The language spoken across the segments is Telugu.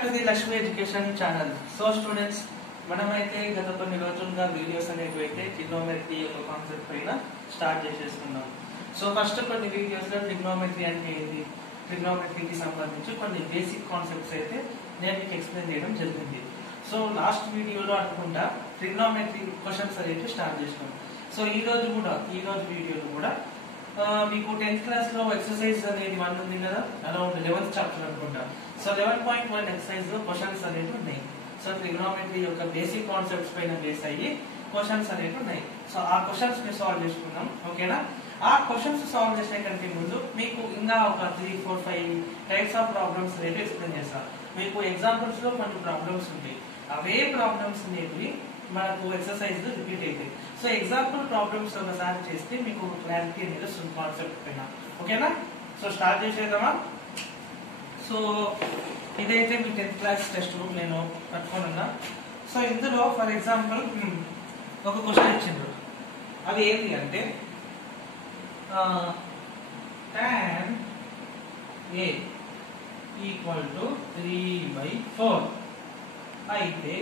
Back to the Lakshmi education channel. So students, మనమైతే గత కొన్ని రోజులుగా వీడియోస్ అనేవి అయితే ట్రిగ్నోమెట్రీ యొక్క కాన్సెప్ట్ పైన స్టార్ట్ చేసేస్తున్నాం. సో ఫస్ట్ కొన్ని వీడియోస్ లో ట్రిగ్నోమెట్రీ అంటే ఏంటి, ట్రిగ్నోమెట్రీకి సంబంధించి కొన్ని బేసిక్ కాన్సెప్ట్స్ అయితే నేను మీకు ఎక్స్ప్లెయిన్ చేయడం జరిగింది. సో లాస్ట్ వీడియోలో అనుకుంటా ట్రిగ్నోమెట్రీ క్వశ్చన్స్ అనేది స్టార్ట్ చేసినాం. సో ఈ రోజు వీడియోలో కూడా మీకు 10th క్లాస్ లో ఎక్సర్సైజ్ అనేది 1 ఉంది కదా, అరౌండ్ 11th చాప్టర్ అనుకుంటా. సో 11.1 ఎక్సర్సైజ్ లో క్వశ్చన్స్ అనేవి ఉన్నాయి. సో ట్రిగ్నోమెట్రీ యొక్క బేసిక్ కాన్సెప్ట్స్ పైన బేస్ అయ్యి క్వశ్చన్స్ అనేవి ఉన్నాయి. సో ఆ క్వశ్చన్స్ ని సాల్వ్ చేసుకుందాం, ఓకేనా? ఆ క్వశ్చన్స్ సాల్వ్ చేసే కంటే ముందు మీకు ఇంకా ఒక 3, 4, 5 టైప్స్ ఆఫ్ ప్రాబ్లమ్స్ అనేవి ఎక్స్ప్లెయిన్ చేస్తాను. మీకు ఎగ్జాంపుల్స్ లో కొన్ని ప్రాబ్లమ్స్ ఉంటాయి, అవే ప్రాబ్లమ్స్ అనేవి మనకు ఎక్సర్సైజ్ లో రిపీట్ అవుతాయి. సో ఎగ్జాంపుల్ ప్రాబ్లమ్స్ ఒకసారి చేస్తే మీకు క్లారిటీ అనేది వస్తుంది కాన్సెప్ట్ పైన, ఓకేనా? సో స్టార్ట్ చేసేద్దామా? సో ఇదైతే మీ 10th క్లాస్ టెక్స్ట్ బుక్ నేను పట్టుకొని ఉన్నా. సో ఇందులో ఫర్ ఎగ్జాంపుల్ ఒక క్వశ్చన్ ఇచ్చిండ్రు. అది ఏంటి అంటే tan A ఈక్వల్ టు 3/4 అయితే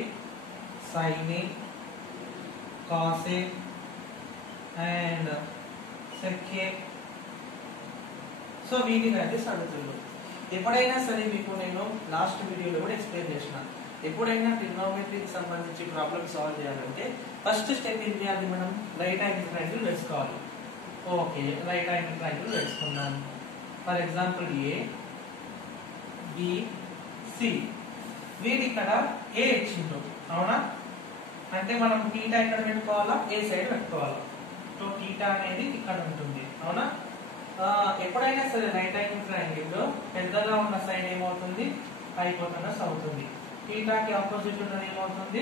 sin A, cos A and sec A. So వీటిని అయితే అడుగుతుంది. ఎప్పుడైనా సరే మీకు నేను లాస్ట్ వీడియోలో కూడా ఎక్స్ప్లెయిన్ చేసిన, ఎప్పుడైనా ట్రిగ్నోమెట్రీకి సంబంధించి ప్రాబ్లమ్ సాల్వ్ చేయాలంటే ఫస్ట్ స్టెప్ ఏం చేయాలి, మనం రైట్ యాంగిల్ ట్రయాంగిల్ వేసుకోవాలి. ఓకే, రైట్ యాంగిల్ ట్రయాంగిల్ వేసుకున్నాం. For example A, B, C. వీడి ఇక్కడ A ఇచ్చిండు, అవునా? అంటే మనం థీటా ఇక్కడ పెట్టుకోవాలా, ఏ సైడ్ పెట్టుకోవాలా. సో థీటా అనేది ఇక్కడ ఉంటుంది, అవునా? ఎప్పుడైనా సరే రైట్ యాంగిల్ ట్రయాంగిల్ లో పెద్దగా ఉన్న సైడ్ ఏమవుతుంది, హైపోటెనస్ అవుతుంది. థీటాకి ఆపోజిట్ ఉన్నది ఏమవుతుంది,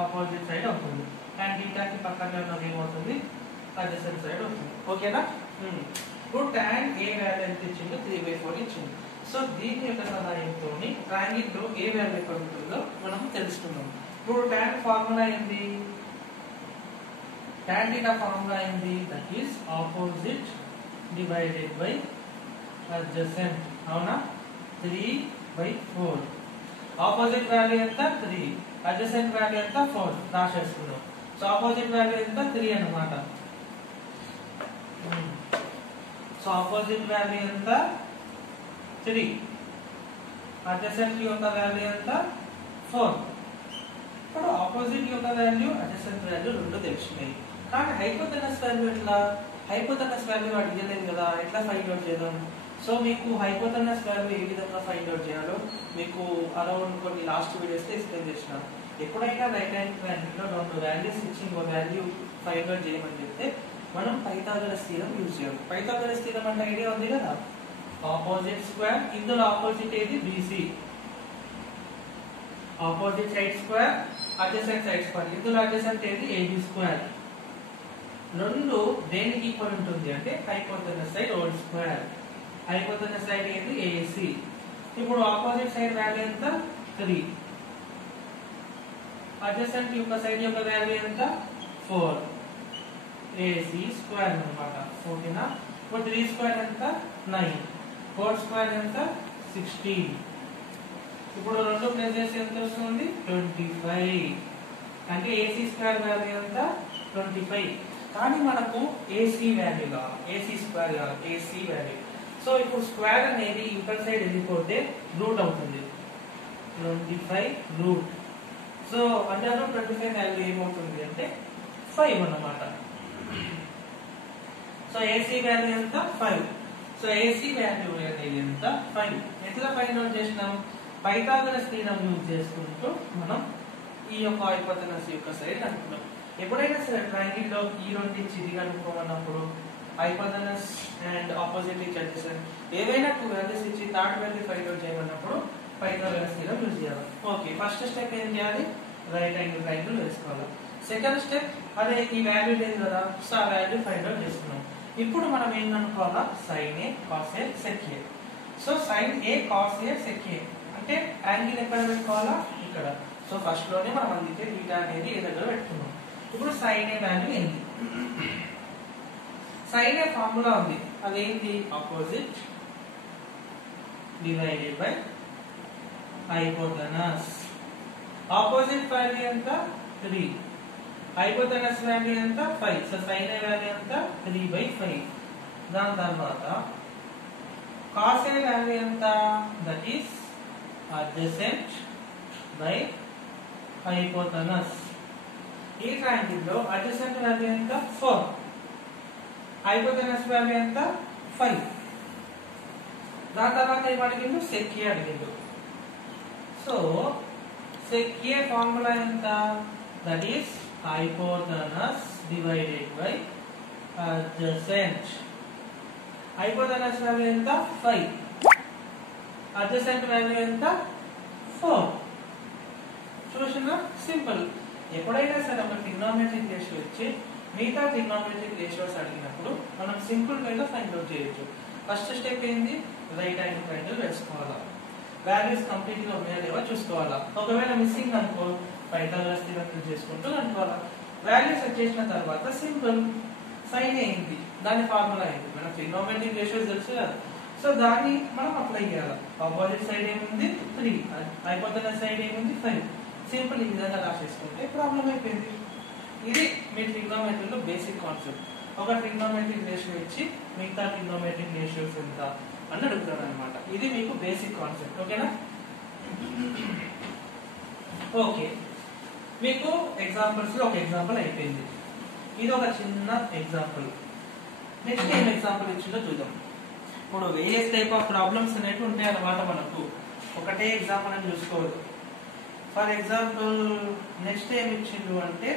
ఆపోజిట్ సైడ్ అవుతుంది. అండ్ థీటాకి పక్కనే ఉన్నది ఏమవుతుంది, అడ్జసెంట్ సైడ్ అవుతుంది, ఓకేనా? ఇప్పుడు tan A వాల్యూ ఎంత ఇచ్చింది, 3/4 ఇచ్చింది. సో దీని యొక్క సహాయంతో ట్రయాంగిల్ లో ఏ వాల్యూ ఎక్కడ ఉంటుందో మనం తెలుసుకుందాం. ఇప్పుడు tan ఫార్ములా ఏంది, tan θ ఫార్ములా ఏంది, that is opposite divided by adjacent, అవునా? 3/4. ఆపోజిట్ వాల్యూ ఎంత 3, అడ్జసెంట్ వాల్యూ ఎంత 4 రాసేసుకున్నాం. సో ఆపోజిట్ వాల్యూ ఎంత 3 అన్నమాట. సో ఆపోజిట్ వాల్యూ ఎంత 3, అడ్జసెంట్ యొక్క వాల్యూ ఎంత 4. ఇప్పుడు ఆపోజిట్ యొక్క వాల్యూ, అడ్జసెంట్ వాల్యూ రెండు తెలిసినాయి. కానీ హైపోటెనస్ వాల్యూ ఎట్లా, హైపోటెనస్ వాల్యూ అడిగలేదు కదా, ఎట్లా ఫైండ్ అవుట్ చేద్దాం? సో మీకు హైపోటెనస్ వాల్యూ ఏ విధంగా ఫైండ్ అవుట్ చేయాలో మీకు అరౌండ్ కొన్ని లాస్ట్ వీడియోస్ ఎక్స్ప్లెయిన్ చేసిన. ఎప్పుడైనా రైట్ హ్యాండ్ ట్రయాంగిల్ లో 2 వాల్యూస్ ఇచ్చి ఇంకో వాల్యూ ఫైండ్ అవుట్ చేయమని చెప్తే మనం పైథాగరస్ థీరం యూజ్ చేయాలి. పైథాగరస్ థీరం అంటే ఐడియా ఉంది కదా, ఆపోజిట్ స్క్వేర్, ఇందులో ఆపోజిట్ ఏది BC, opposite side square, adjacent side square, ఇందులో అడ్జసెంట్ ఏది AB స్క్వేర్. రెండు దేనికి ఈక్వల్ ఉంటుంది అంటే hypotenuse side whole square. Hypotenuse side ఏది AC. ఇప్పుడు ఆపోజిట్ సైడ్ వాల్యూ ఎంత 3, అడ్జసెంట్ యొక్క సైడ్ యొక్క వాల్యూ ఎంత 4, AC స్క్వేర్ అన్నమాట, ఓకేనా? ఇప్పుడు 3 స్క్వేర్ ఎంత 9, 4 స్క్వేర్ ఎంత 16. ఇప్పుడు రెండు ప్లస్ చేస్తే ఎంత వస్తుంది 25. అంటే AC స్క్వేర్ వాల్యూ ఎంత 25. కానీ మనకు AC వాల్యూ కావాలి, AC స్క్వేర్ కావాలి, AC వాల్యూ. సో ఇప్పుడు స్క్వేర్ అనేది ఇన్సైడ్ సైడ్ వెళ్ళిపోతే రూట్ అవుతుంది, 25 రూట్. సో అండర్ 25 వాల్యూ ఏమవుతుంది అంటే 5 అన్నమాట. సో AC వాల్యూ ఎంత 5. సో AC వాల్యూ అనేది ఎంత 5. ఎట్లా ఫైండ్ అవుట్ చేసినాం, పైథాగరస్ థీరం యూజ్ చేసుకుంటూ మనం ఈ యొక్క హైపోటెనస్ యొక్క సైడ్ అనుకున్నాం. ఎప్పుడైనా సరే ట్రయాంగిల్ లో ఈ రెండు ఇచ్చి ఇది కనుక్కోమన్నప్పుడు hypotenuse and opposite each adjacent ఏవైనా 2 వాల్యూస్ ఇచ్చి థర్డ్ వాల్యూ ఫైండ్ అవుట్ చేయమన్నప్పుడు పైథాగరస్ థీరం యూజ్ చేయాలి. ఓకే, ఫస్ట్ స్టెప్ ఏం చేయాలి, రైట్ యాంగిల్ ట్రయాంగిల్ వేసుకోవాలి. సెకండ్ స్టెప్, అదే ఈ వాల్యూ లేదు కదా, సో ఆ వాల్యూ ఫైండ్ అవుట్ చేసుకున్నాం. ఇప్పుడు మనం ఏం కనుక్కోవాలా, sin A, cos A, sec A. So sin A, cos A, sec A అంటే యాంగిల్ ఎక్కడ పెట్టుకోవాలా, ఇక్కడ. సో ఫస్ట్ లోనే మనం అందుకే థీటా అనేది ఏ దగ్గర పెట్టుకున్నాం. ఇప్పుడు sin A వాల్యూ ఏంటి, sin A ఫార్ములా ఉంది, అదేంటి opposite divided by hypotenuse. Opposite value ఎంత 3. Hypotenuse value ఎంత 5. So sin A value ఎంత 3/5. దాని తర్వాత cos A value ఎంత, that is adjacent by hypotenuse. ఈ ట్రయాంగిల్ లో adjacent value ఎంత 4. hypotenuse value ఎంత 5. దాని తర్వాత ఏం అడిగిండు, sec A అడిగిండు. సో sec A ఫార్ములా ఎంత, that is hypotenuse divided by adjacent. hypotenuse value ఎంత 5, adjacent value ఎంత 4. చూసినా సింపుల్. ఎప్పుడైనా సరే ఒక ట్రిగ్నోమెట్రిక్ రేషియో ఇచ్చి మిగతా ట్రిగ్నోమెట్రిక్ రేషియోస్ అడిగినప్పుడు మనం సింపుల్ వేలో ఫైండ్ అవుట్ చేయొచ్చు. ఫస్ట్ స్టెప్ ఏంది, రైట్ యాంగిల్ ట్రయాంగిల్ వేసుకోవాలా, వాల్యూస్ కంప్లీట్ గా ఉన్నాయా లేవో చూసుకోవాలా. ఒకవేళ మిస్సింగ్ అనుకో పైథాగరస్ థియరం చేసుకుంటూ అనుకోవాలా. వాల్యూస్ వచ్చేసిన తర్వాత సింపుల్ సైన్ అయింది, దాని ఫార్ములా అయింది. మనకు ట్రిగ్నోమెట్రిక్ రేషియోస్ తెలుసు కదా, సో దాన్ని మనం అప్లై చేయాలి. ఆపోజిట్ సైడ్ ఏముంది 3, హైపోటెనస్ సైడ్ ఏముంది 5. సింపుల్ ఈ విధంగా రాసేసుకుంటే ప్రాబ్లం అయిపోయింది. ఇది మీ ట్రిగ్నోమెట్రీలో బేసిక్ కాన్సెప్ట్. ఒక ట్రిగ్నోమెట్రిక్ రేషియో ఇచ్చి మిగతా ట్రిగ్నోమెట్రిక్ రేషియోస్ ఎంత అని అడుగుతాడు అనమాట. ఇది మీకు బేసిక్ కాన్సెప్ట్. ఓకేనా? ఓకే, మీకు ఎగ్జాంపుల్స్ లో ఒక ఎగ్జాంపుల్ అయిపోయింది. ఇది ఒక చిన్న ఎగ్జాంపుల్. నెక్స్ట్ ఏం ఎగ్జాంపుల్ ఇచ్చిందో చూద్దాం. ఇప్పుడు వేరియస్ టైప్ ఆఫ్ ప్రాబ్లమ్స్ అనేవి ఉంటాయి అన్నమాట. మనకు ఒకటే ఎగ్జాంపుల్ అని చూసుకోవద్దు. ఫర్ ఎగ్జాంపుల్ నెక్స్ట్ ఏమి ఇచ్చిండు అంటే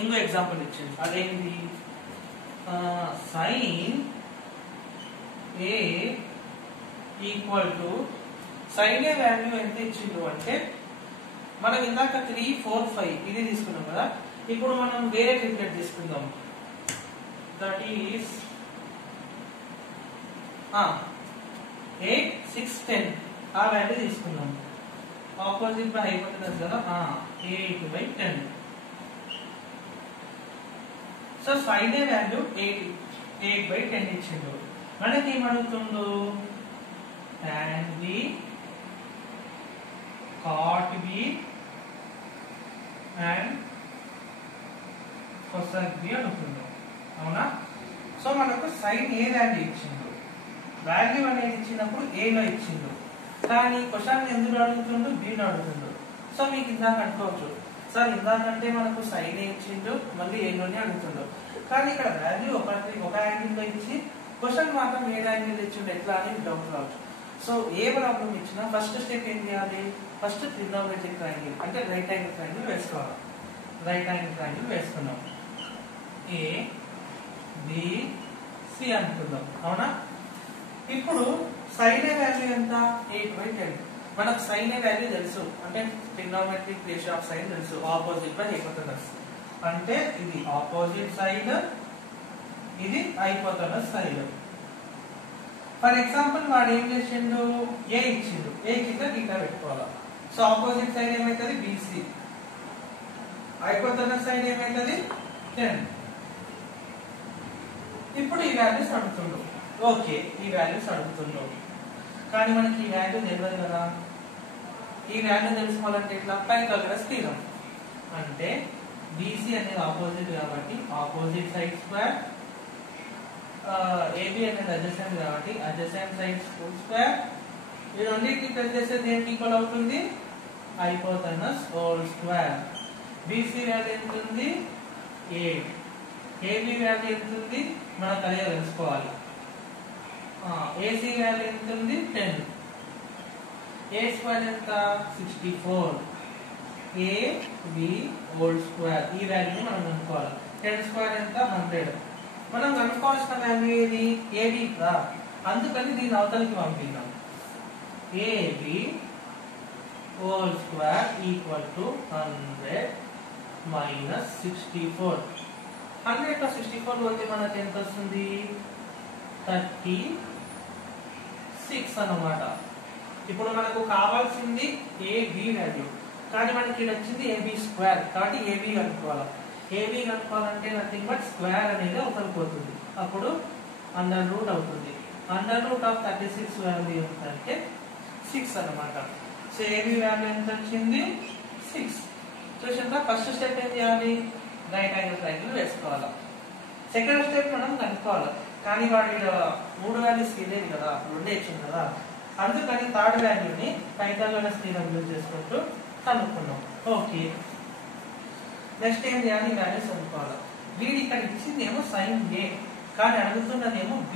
ఇంకో ఎగ్జాంపుల్ ఇచ్చింది. అదేంటి, sine A equal to sine A value ఎంత ఇచ్చిండు అంటే మనం ఇందాక 3, 4, 5 ఇది తీసుకున్నాం కదా. ఇప్పుడు మనం వేరే ట్రిప్లెట్ తీసుకుందాం. దట్ ఈస్ 8, 6, 10 ఆ వాల్యూ తీసుకున్నాం. ఆపోజిట్ బై హైపోటెనస్ కదా, 8/10. సో సైన్ ఏ వాల్యూ 8/10 ఇచ్చిండు. మనకి ఏమడుగుతుండు, tan B cot B and cosec B అనుకుందాం. అవునా? సో మనకు సైన్ ఏ వాల్యూ ఇచ్చిండు, వాల్యూ అనేది ఇచ్చినప్పుడు ఏ లో ఇచ్చిండు, కానీ క్వశ్చన్ ఎందుకు అడుగుతుండు, బి లో అడుగుతుండు. సో మీకు ఇందాక అనుకోవచ్చు, సార్ ఇందాకంటే మనకు సైన్ ఏ ఇచ్చిండు మళ్ళీ ఏ లోనే అడుగుతుండు, కానీ ఇక్కడ వాల్యూ ఒక యాంగిల్ లో ఇచ్చి క్వశ్చన్ మాత్రం ఏ యాంగిల్ ఇచ్చిండు ఎట్లా అని డౌట్ రావచ్చు. సో ఏ ప్రాబ్లం ఇచ్చినా ఫస్ట్ స్టెప్ ఏం చేయాలి, ఫస్ట్ ట్రిగ్నోమెట్రిక్ ట్రయాంగిల్ అంటే రైట్ యాంగిల్ ట్రయాంగిల్ వేసుకోవాలి. రైట్ యాంగిల్ ట్రయాంగిల్ వేసుకున్నాం, ఏ బి సి అనుకుందాం. అవునా? ఇప్పుడు సైన్ ఏ వాల్యూ ఎంత, 8/10. మనకు సైన్ ఏ వాల్యూ తెలుసు, అంటే ట్రిగ్నోమెట్రిక్ రేషియో ఆఫ్ సైన్ తెలుసు, ఆపోజిట్ బై హైపోటెనస్. అంటే ఇది ఆపోజిట్ సైడ్, ఇది హైపోటెనస్ సైడ్. ఫర్ ఎగ్జాంపుల్ వాడు ఏం చేసిండు, ఏ ఇచ్చిండు, ఏ కింద థీటా పెట్టుకోవాలి. సో ఆపోజిట్ సైడ్ ఏమైతుంది, బీసీ. హైపోటెనస్ సైడ్ ఏమైతుంది 10. ఇప్పుడు ఈ వాల్యూస్ అడుగుతుండు. ఓకే, ఈ వాల్యూస్ అడుగుతుండు, కానీ మనకి ఈ వాల్యూ తెలియదు కదా. ఈ వాల్యూ తెలుసుకోవాలంటే ఇట్లా పైథాగరస్ థీరం అంటే బీసీ అనేది ఆపోజిట్ కాబట్టి ఆపోజిట్ సైడ్ స్క్వేర్, ఏబి అనేది అడ్జసెంట్ కాబట్టి అడ్జసెంట్ సైడ్ స్క్వేర్. ఈ రెండింటిని ప్లస్ చేస్తే దేనికి ఈక్వల్ అవుతుంది, hypotenuse whole square. BC value ఎంత ఉంది 8, ఏబి వాల్యూ ఎంత ఉంది మనం కలిగా తెలుసుకోవాలి. ఏసీ వాల్యూ ఎంత ఉంది 10, ఏ స్క్వేర్ ఎంత 64, ఏబి హోల్ స్క్వేర్. ఈ వాల్యూని మనం కనుక్కోవాలి. 10 స్క్వేర్ ఎంత 100. మనం కనుక్కోవాల్సిన వాల్యూ ఏది, ఏబి రా, అందుకని దీని అవతలకి పంపిద్దాం. AB whole square equal to 100 minus 64. 100 లో 64 పోతే మనకి ఎంత వస్తుంది, 36 అన్నమాట. ఇప్పుడు మనకు కావాల్సింది ఏబి వాల్యూ, కానీ మనకి ఇక్కడ వచ్చింది ఏబి స్క్వేర్ కాబట్టి ఏబి కనుక్కోవాలి. ఏబి కనుక్కోవాలంటే నథింగ్ బట్ స్క్వేర్ అనేది అవతలిపోతుంది, అప్పుడు అండర్ రూట్ అవుతుంది. √36 వాల్యూ ఎంత అంటే 6 అన్నమాట. సో ఏబి వాల్యూ ఎంత వచ్చింది 6. చూసారా ఫస్ట్ స్టెప్ ఏం చేయాలి రైట్ యాంగిల్ ట్రయాంగిల్ వేసుకోవాలి. సెకండ్ స్టెప్ మనం కనుక్కోవాలి కానీ వాడి 3 వాల్యూస్ ఇవ్వలేదు కదా 2 ఇచ్చింది కదా అందుకని థర్డ్ వాల్యూని పైథాగరస్ థీరం యూజ్ చేసుకుంటూ కనుక్కున్నాం. ఓకే నెక్స్ట్ ఏం చేయాలి వాల్యూస్ కనుక్కోవాలి. వీడి ఇక్కడ ఇచ్చింది ఏమో sin A కానీ అడుగుతున్నదేమో B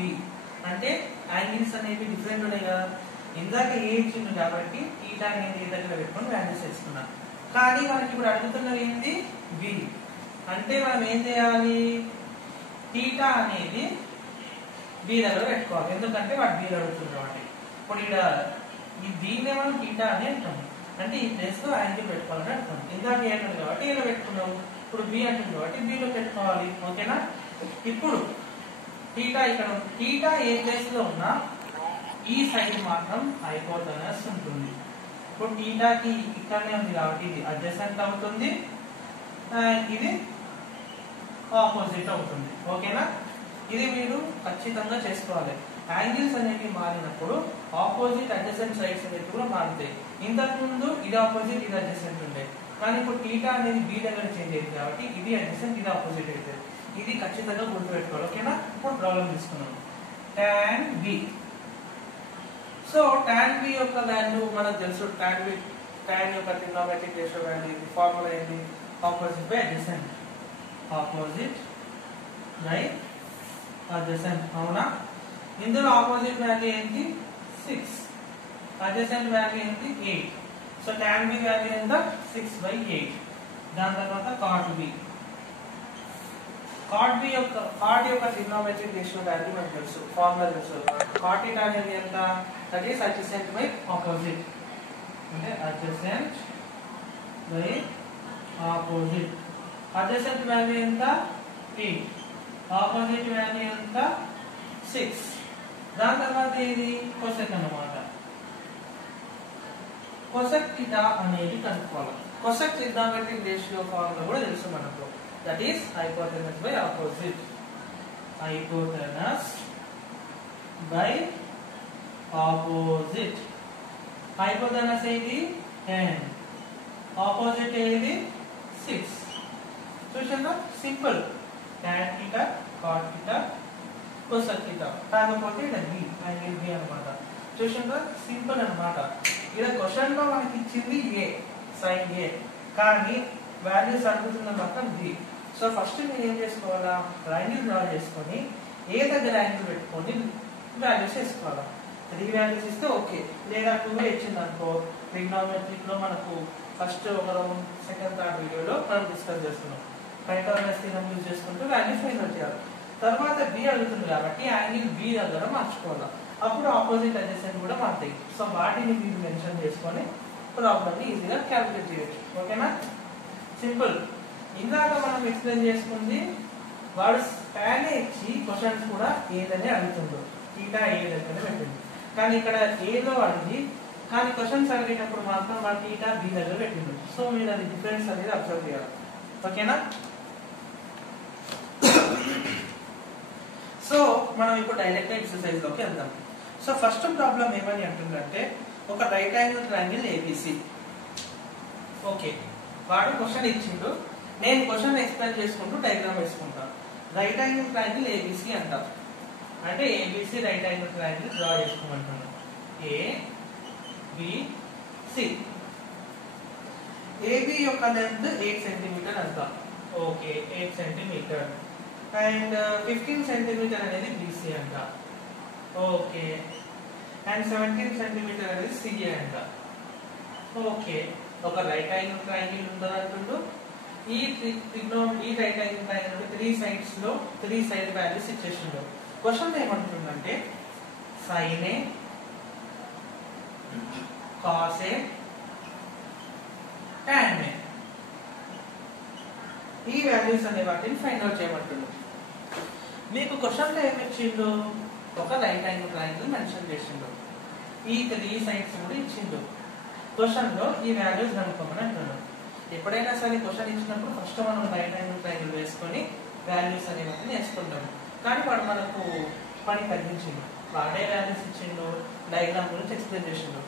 అంటే యాంగిల్స్ అనేవి డిఫరెంట్ ఉన్నాయి కదా. ఇందాక ఏ ఇచ్చింది కాబట్టి θ అనేది ఏ దగ్గర పెట్టుకొని వాల్యూస్ వేసుకున్నాం. కానీ మనకి ఇప్పుడు అడుగుతున్నది ఏంటి B అంటే మనం ఏం చేయాలి θ అనేది B దగ్గర పెట్టుకోవాలి ఎందుకంటే వాడు B అడుగుతుంది కాబట్టి. ఇప్పుడు ఇక్కడ ఈ దీన్నే మనం θ అని అంటాం అంటే ఈ ప్లేస్ లో యాంగిల్ పెట్టుకోవాలని అంటాం. ఇందాక ఏ అంటుంది కాబట్టి ఏలో పెట్టుకున్నాం ఇప్పుడు B అంటుంది కాబట్టి B లో పెట్టుకోవాలి. ఓకేనా ఇప్పుడు θ ఇక్కడ θ ఏ ప్లేస్ లో ఉన్నా ఈ సైడ్ మాత్రం హైపోటెనస్ ఉంటుంది. ఇప్పుడు θ కి ఇక్కడనే ఉంది కాబట్టి ఇది అడ్జసెంట్ అవుతుంది ఇది ఆపోజిట్ అవుతుంది. ఓకేనా ఇది మీరు ఖచ్చితంగా చేసుకోవాలి. యాంగిల్స్ అనేవి మారినప్పుడు ఆపోజిట్ అడ్జసెంట్ సైడ్స్ అనేవి కూడా మారుతాయి. ఇంతకు ముందు ఇది ఆపోజిట్ ఇది అడ్జసెంట్ ఉండే కానీ ఇప్పుడు θ అనేది B దగ్గర చేంజ్ అయింది కాబట్టి ఇది అడ్జసెంట్ ఇది ఆపోజిట్ అవుతుంది. ఇది ఖచ్చితంగా గుర్తుపెట్టుకోవాలి. ఓకేనా ఇప్పుడు ప్రాబ్లం తీసుకున్నాం tan B. So tan B యొక్క వాల్యూ మనకు తెలుసు tan యొక్క ట్రిగ్నోమెట్రిక్ రేషియో వాల్యూ ఇది ఫార్ములా ఏంటి opposite by adjacent opposite by adjacent అవునా. ఇందులో ఆపోజిట్ వాల్యూ ఏంటి 6 అడ్జసెంట్ వాల్యూ ఏంటి 8. సో tan B వాల్యూ ఎంత 6/8. దాని తర్వాత cot B cot యొక్క ట్రిగ్నోమెట్రిక్ రేషియో వాల్యూ మనకు తెలుసు ఫార్ములా తెలుసు. cot θ అనేది ఎంత that is adjacent by opposite అంటే adjacent by opposite. Adjacent value ఎంత 8 ఆపోజిట్ వాల్యూ ఎంత 6. దాని తర్వాత ఇది కొసెక్ అన్నమాట. కొసెక్ θ అనేది కనుక్కోవాలి. కొసెక్ ట్రిగ్నోమెట్రిక్ రేషియో ఫార్ములా కూడా తెలుసు మనకు that is hypotenuse by opposite hypotenuse by opposite. Hypotenuse ఏది 10 ఆపోజిట్ ఏది 6. చూసారా సింపుల్ tan θ cot θ cosec θ కాకపోతే ఇది యాంగిల్ B అన్నమాట. చూసారా సింపుల్ అన్నమాట. ఇక్కడ క్వశ్చన్ లో మనకి ఇచ్చింది A sin A కానీ వాల్యూస్ అడుగుతున్న మాత్రం B. సో ఫస్ట్ మీరు ఏం చేసుకోవాలా యాంగిల్ డ్రా చేసుకొని ఏ దగ్గర యాంగిల్ పెట్టుకొని వాల్యూస్ వేసుకోవాలా. 3 వాల్యూస్ ఇస్తే ఓకే లేదా 2 ఇచ్చింది అనుకో ట్రిగ్నోమెట్రిక్ లో మనకు ఫస్ట్ ఒక సెకండ్ థర్డ్ వీడియోలో మనం డిస్కస్ చేస్తున్నాం. పైథాగరస్ థీరం యూజ్ చేసుకుంటూ వాల్యూ ఫైండ్ అవుట్ చేయాలి. తర్వాత B అడుగుతుంది కాబట్టి యాంగిల్ B దగ్గర మార్చుకోవాలి. అప్పుడు ఆపోజిట్ అడ్జసెంట్ కూడా మారుతాయి. సో వాటిని మీరు మెన్షన్ చేసుకొని ప్రాబ్లమ్ ని ఈజీగా క్యాలిక్యులేట్ చేయొచ్చు. ఓకేనా సింపుల్. ఇందాక మనం ఎక్స్ప్లెయిన్ చేసుకుంది వాడు స్పాన్ ఇచ్చి క్వశ్చన్స్ కూడా ఏదనే అడుగుతుందో θ ఏ దగ్గర పెట్టింది కానీ ఇక్కడ ఏలో అడిగి కానీ క్వశ్చన్స్ అడిగేటప్పుడు మాత్రం వాడు θ B దగ్గర పెట్టింది. సో మీరు అది డిఫరెన్స్ అనేది అబ్జర్వ్ చేయాలి. ఓకేనా సో మనం ఇప్పుడు డైరెక్ట్ ఎక్సర్సైజ్ లోకి వెళ్దాం. సో ఫస్ట్ ప్రాబ్లం ఏమని అంటుందంటే ఒక right angle triangle ABC. Okay వాడు క్వశ్చన్ ఇచ్చిండు నేను క్వశ్చన్ ఎక్స్ప్లెయిన్ చేసుకుంటూ డయాగ్రామ్ వేసుకుంటాను. రైట్ యాంగిల్ ట్రయాంగిల్ ABC అంటారు అంటే ABC right angle triangle draw చేసుకోమంటున్నాను. ABC AB యొక్క లెంత్ 8 సెంటీమీటర్ అంటాం. ఓకే 8 సెంటీమీటర్ అండ్ 15 సెంటీమీటర్ అనేది BC అంట. ఓకే అండ్ 17 సెంటీమీటర్ అనేది CA అంట. ఓకే ఒక రైట్ యాంగిల్ ట్రయాంగిల్ ఉందంటుండు. ఈ రైట్ యాంగిల్ ట్రయాంగిల్ 3 సైడ్స్ లో 3 సైడ్ వాల్యూస్ ఇచ్చేసిండు. క్వశ్చన్ ఏమంటుందంటే sin A cos A tan A ఈ వాల్యూస్ అనే వాటిని ఫైండ్ అవుట్ చేయమంటున్నాడు. మీకు క్వశ్చన్ లో ఏమి ఇచ్చిండు ఒక రైట్ యాంగిల్ ట్రయాంగిల్ మెన్షన్ చేసిండు. ఈ 3 సైడ్స్ కూడా ఇచ్చిండు. క్వశ్చన్ లో ఈ వాల్యూస్ కనుక్కోమని అంటున్నాడు. ఎప్పుడైనా సరే క్వశ్చన్ ఇచ్చినప్పుడు ఫస్ట్ మనం రైట్ యాంగిల్ ట్రయాంగిల్ వేసుకొని వాల్యూస్ అనే వాటిని వేసుకుంటాము. కానీ వాడు మనకు పని తగ్గించింది. వాడే వాల్యూస్ ఇచ్చిండు, డయాగ్రామ్ గురించి ఎక్స్ప్లెయిన్ చేసిండు.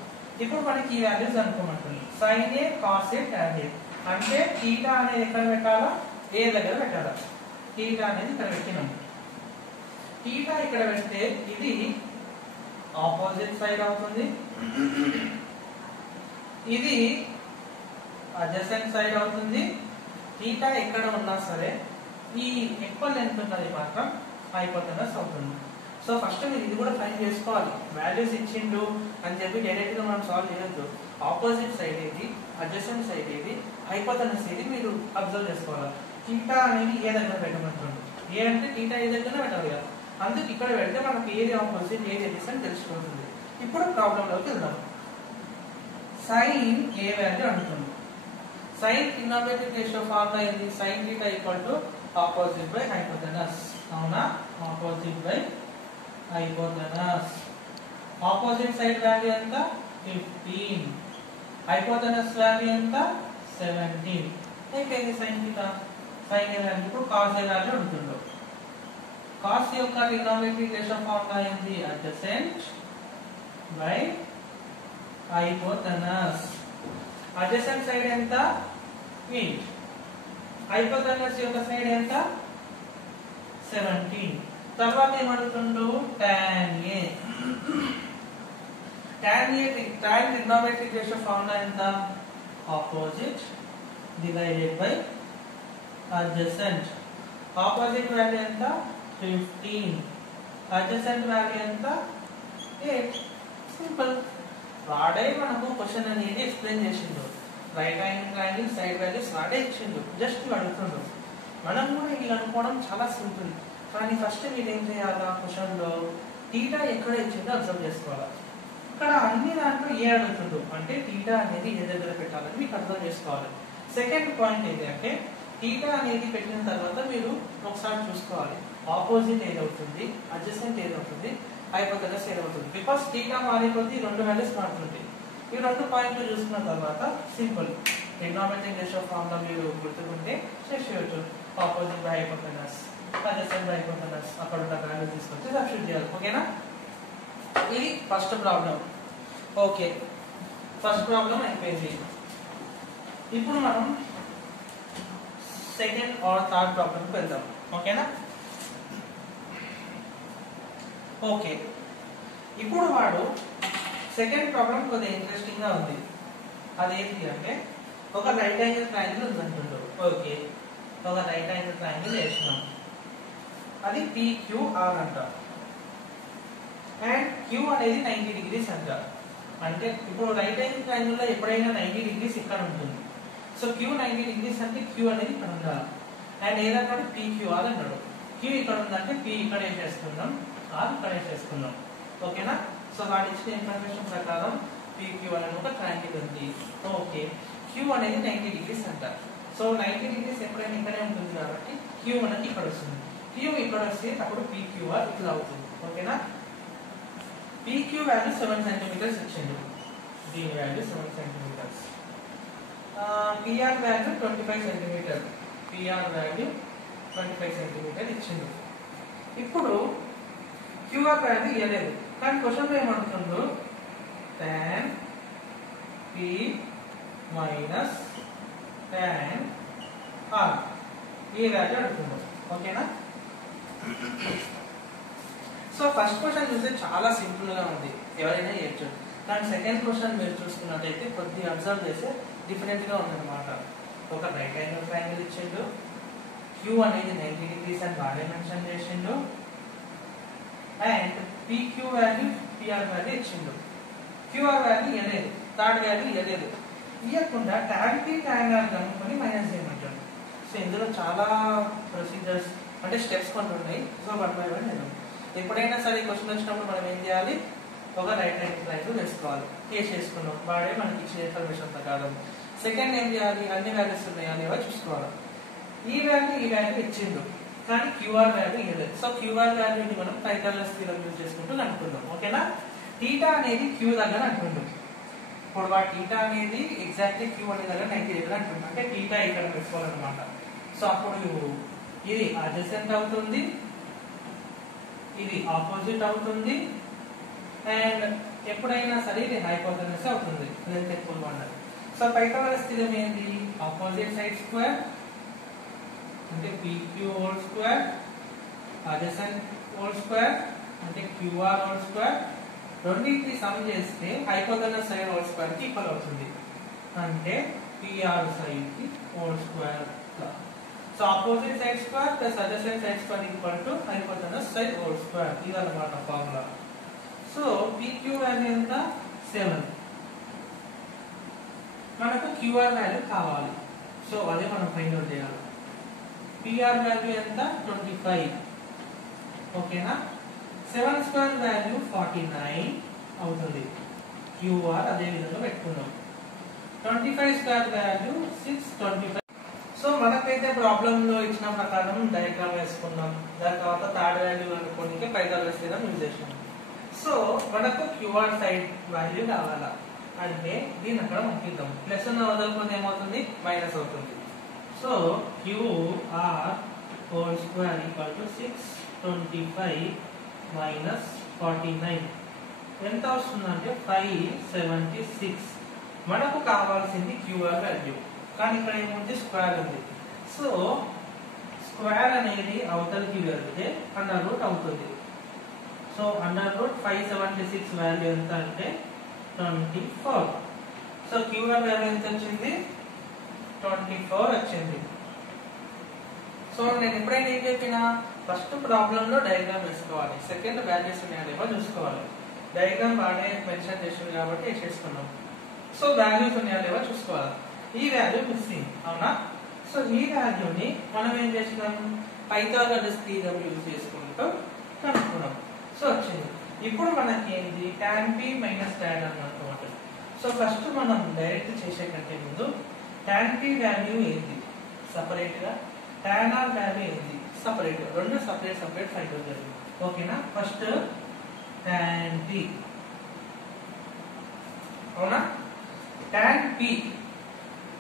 ఇప్పుడు మనకి ఈ values అనుకోమంటుంది. sin a cos a tan a అంటే θ అనేది ఎక్కడ పెట్టాలా, ఏ దగ్గర పెట్టాలా. θ అనేది ఇక్కడ పెట్టినాం. θ ఇక్కడ పెడితే ఇది ఆపోజిట్ సైడ్ అవుతుంది, ఇది అడ్జసెంట్ సైడ్ అవుతుంది. θ ఎక్కడ ఉన్నా సరే ఈ ఎక్కువ లెంత్ ఉన్నది మాత్రం హైపోటెనస్ అవుతుంది. సో ఫస్ట్ మీరు ఇది కూడా ఫైండ్ చేసుకోవాలి. వాల్యూస్ ఇచ్చిండు అని చెప్పి డైరెక్ట్ గా మనం సాల్వ్ చేయొద్దు. ఆపోజిట్ సైడ్ ఏది, అడ్జసెంట్ సైడ్ ఏది, హైపోటెనస్ ఏది మీరు అబ్జర్వ్ చేసుకోవాలి. θ అనేది ఏ దగ్గర పెట్టమంటుంది. ఏ అంటే θ ఏ దగ్గర పెట్టాలి కదా, అందుకు ఇక్కడ పెడితే మనకి ఏది ఆపోజిట్ ఏది అడ్జసెంట్ తెలిసిపోతుంది. ఇప్పుడు ప్రాబ్లంలోకి వెళ్దాం. సైన్ ఏ వాల్యూ అంటుంది. సైన్ ట్రిగ్నోమెట్రిక్ రేషియో ఫార్ములా ఏంది, sin θ equal to opposite by hypotenuse. అవునా, opposite by hypotenuse. Opposite side value ఎంత 15, హైపోటెనస్ వాల్యూ ఎంత 17. ఏంటి sin θ, sin ఏ వాల్యూ. ఇప్పుడు cos ఏ వాల్యూ అడుగుతుందో. cos యొక్క ట్రిగ్నోమెట్రిక్ రేషియో ఫార్ములా ఏంది, adjacent by hypotenuse. Adjacent side ఎంత 8, హైపోటెనస్ యొక్క సైడ్ ఎంత 17. తర్వాత ఏమడుగుతుండు, tan a. tan trigonometric ratio formula ఎంత, opposite divided by adjacent. Opposite value ఎంత 15, అడ్జసెంట్ వాల్యూ ఎంత 8. సింపుల్. వాడే మనకు క్వశ్చన్ అనేది ఎక్స్ప్లెయిన్ చేసిండు. Right angle triangle side values వాడే ఇచ్చిండు, జస్ట్ అడుగుతుండు. మనం కూడా ఇలా అనుకోవడం చాలా సింపుల్. కానీ ఫస్ట్ మీరు ఏం చేయాలా, క్వశ్చన్ లో θ ఎక్కడ ఇచ్చిందో అబ్జర్వ్ చేసుకోవాలా. ఇక్కడ అన్ని దాంట్లో ఏ అడుగుతుండు అంటే θ అనేది ఏ దగ్గర పెట్టాలని మీకు అర్థం చేసుకోవాలి. సెకండ్ పాయింట్ ఏంటి అంటే θ అనేది పెట్టిన తర్వాత మీరు ఒకసారి చూసుకోవాలి ఆపోజిట్ ఏదవుతుంది, అడ్జసెంట్ ఏదవుతుంది, హైపోటెనస్ ఏదవుతుంది. బికాస్ θ మారిపోతే ఈ రెండు వాల్యూస్ మారుతుంటాయి. ఈ రెండు పాయింట్లు చూసుకున్న తర్వాత సింపుల్ ట్రిగ్నోమెట్రిక్ రేషియో ఫార్ములా మీరు గుర్తుకుంటే చేసేయచ్చు. Opposite by hypotenuse, adjacent by hypotenuse, అక్కడ ఉన్న వాల్యూ తీసుకొచ్చి సబ్స్టిట్యూట్ చేయాలి. ఓకేనా, ఇది first problem. Okay, first problem అయిపోయింది. ఇప్పుడు మనం సెకండ్ ఆర్ థర్డ్ ప్రాబ్లంకి వెళ్దాం. ఓకేనా, ఓకే. ఇప్పుడు వాడు సెకండ్ ప్రాబ్లం కొద్దిగా ఇంట్రెస్టింగ్ గా ఉంది. అదేంటి అంటే ఒక రైట్ యాంగిల్ ట్రయాంగిల్ ఉందంటుండు. ఓకే, ఒక రైట్ యాంగిల్ ట్రయాంగిల్ వేసినాం. అది PQR అంట. అండ్ Q అనేది 90 డిగ్రీస్ అంట. అంటే ఇప్పుడు రైట్ యాంగిల్ ట్రయాంగిల్ లో ఎప్పుడైనా 90 డిగ్రీస్ ఇక్కడ ఉంటుంది. సో Q 90 డిగ్రీస్ అంటే Q అనేది ఇక్కడ ఉండాలి. అండ్ ఏదన్నాడు PQR అన్నాడు. Q ఇక్కడ ఉందంటే P ఇక్కడ వేసేసుకున్నాం, R ఇక్కడ వేసేసుకున్నాం. ఓకేనా, సో వాడు ఇచ్చిన ఇన్ఫర్మేషన్ ప్రకారం PQ అనే ఒక ట్రయాంగిల్ ఉంది. ఓకే, Q అనేది 90 డిగ్రీస్ అంట. సో 90 డిగ్రీస్ ఎప్పుడైనా ఇక్కడే ఉంటుంది కాబట్టి Q అనేది ఇక్కడ వస్తుంది. Q ఇక్కడ వస్తే అప్పుడు PQR ఇట్లా అవుతుంది. ఓకేనా, PQ వాల్యూ 7 సెంటీమీటర్స్ ఇచ్చింది. దీని value 7 centimetres. PR value 25 centimetre. PR value 25 centimetre ఇచ్చింది. ఇప్పుడు QR వాల్యూ ఇవ్వలేదు, కానీ క్వశ్చన్ ఏమంటుందో tan P minus tan R ఈ వాల్యూ అడుగుతుంది. ఓకేనా, సో ఫస్ట్ క్వశ్చన్ చూస్తే చాలా సింపుల్ గా ఉంది, ఎవరైనా చేయొచ్చు. కానీ సెకండ్ క్వశ్చన్ మీరు చూసుకున్నట్టయితే కొద్దిగా అబ్జర్వ్ చేస్తే డిఫరెంట్ గా ఉందన్నమాట. ఒక రైట్ యాంగిల్ ట్రయాంగిల్ ఇచ్చిండు, Q అనేది 90 డిగ్రీస్ అని వాడే మెన్షన్ చేసిండు, and PQ value PR value ఇచ్చిండు. QR వాల్యూ ఇవ్వలేదు, థర్డ్ వాల్యూ ఇవ్వలేదు. ఇవ్వకుండా tan P tan R కనుక్కొని మైనస్ చేయమంటాడు. సో ఇందులో చాలా ప్రొసీజర్స్ అంటే స్టెప్స్ కొన్ని ఉన్నాయి. సో 1 by 1 నేను ఎప్పుడైనా సరే క్వశ్చన్ వచ్చినప్పుడు మనం ఏం చేయాలి, ఒక రైట్ యాంగిల్ ట్రయాంగిల్ వేసుకోవాలి. చేసుకున్నాం వాడే మనకి ఇచ్చిన ఇన్ఫర్మేషన్ ప్రకారం. సెకండ్ ఏం చేయాలి, అన్ని వాల్యూస్ ఉన్నాయా లేవో చూసుకోవాలి. ఈ వాల్యూ ఇచ్చిండు, కానీ QR వాల్యూ ఇవ్వలేదు. సో QR వాల్యూని మనం పైథాగరస్ థీరం యూజ్ చేసుకుంటూ అనుకుందాం. ఓకేనా, θ అనేది Q దగ్గర అనుకుంటాం. ఇప్పుడు θ అనేది ఎగ్జాక్ట్లీ Q అనే దగ్గర 90 దగ్గర అనుకుంటాం. అంటే θ ఇక్కడ పెట్టుకోవాలన్నమాట. సో అప్పుడు ఇది అడ్జసెంట్ అవుతుంది, ఇది ఆపోజిట్ అవుతుంది, అండ్ ఎప్పుడైనా సరే ఇది హైపోటెనస్ అవుతుంది లెంత్ ఎక్కువ ఉన్నది. సో పైథాగరస్ థియరం ఏంటి? ఆపోజిట్ సైడ్ స్క్వేర్ అంటే PQ whole square adjacent whole square అంటే QR హోల్ స్క్వేర్ రెండింటిని సమ్ చేస్తే హైపోటెనస్ సైడ్ హోల్ స్క్వేర్ కి ఈక్వల్ అవుతుంది. అంటే PR సైడ్ కి whole square. So opposite side square plus adjacent side square equal to hypotenuse side whole square. ఇదన్నమాట ఫార్ములా. సో PQ వాల్యూ ఎంత? 7. మనకు QR వాల్యూ కావాలి. సో అదే మనం ఫైండ్ అవుట్ చేయాలి. PR వాల్యూ ఎంత? 25. ఓకేనా? 7 స్క్వేర్ వాల్యూ 49 అవుతుంది. QR అదే విధంగా పెట్టుకుందాం. 25 స్క్వేర్ వాల్యూ 625. సో మనకైతే ప్రాబ్లమ్ లో ఇచ్చిన ప్రకారం డయాగ్రామ్ వేసుకున్నాం. దాని తర్వాత థర్డ్ వాల్యూ కనుక్కోనికి పైథాగరస్ థియరం యూజ్ చేసాం. సో మనకు QR సైడ్ వాల్యూ కావాలా అంటే దీన్ని అక్కడ పంపిద్దాం. ప్లస్ ఉన్న వదలుకొని ఏమవుతుంది? మైనస్ అవుతుంది. So QR whole square equal to 625 minus 49 ఎంత వస్తుందంటే 576. మనకు కావాల్సింది QR వాల్యూ, కానీ ఇక్కడ ఏముంది? స్క్వేర్ ఉంది. సో స్క్వేర్ అనేది అవతలికి వెళ్తే అండర్ రూట్ అవుతుంది. సో అండర్ రూట్ 576 వాల్యూ ఎంత అంటే 24. సో QR వాల్యూ ఎంత వచ్చింది? 24 వచ్చింది. సో నేను ఎప్పుడైనా ఏం చెప్పినా ఫస్ట్ ప్రాబ్లమ్ లో డయాగ్రామ్ వేసుకోవాలి, సెకండ్ వాల్యూస్ ఉన్నాయో చూసుకోవాలి. డయాగ్రామ్ బాగానే మెన్షన్ చేసింది కాబట్టి వేసేసుకున్నాం. సో వాల్యూస్ ఉన్నాయో చూసుకోవాలి. ఈ వాల్యూ మిస్సింగ్, అవునా? సో ఈ వాల్యూని మనం ఏం చేసినాం? పైథాగరస్ థియరం యూజ్ చేసుకుంటూ కనుక్కున్నాం. సో వచ్చింది. ఇప్పుడు మనకి ఏంటి? tan p minus tan r అన్నమాట. సో ఫస్ట్ మనం డైరెక్ట్ చేసే కంటే ముందు tan p వాల్యూ ఏంటి సపరేట్ గా, tan r వాల్యూ ఏంటి సపరేట్, రెండు సపరేట్ ఫైండ్ అవుట్ చేయాలి. ఓకేనా? ఫస్ట్ tan p, అవునా? tan p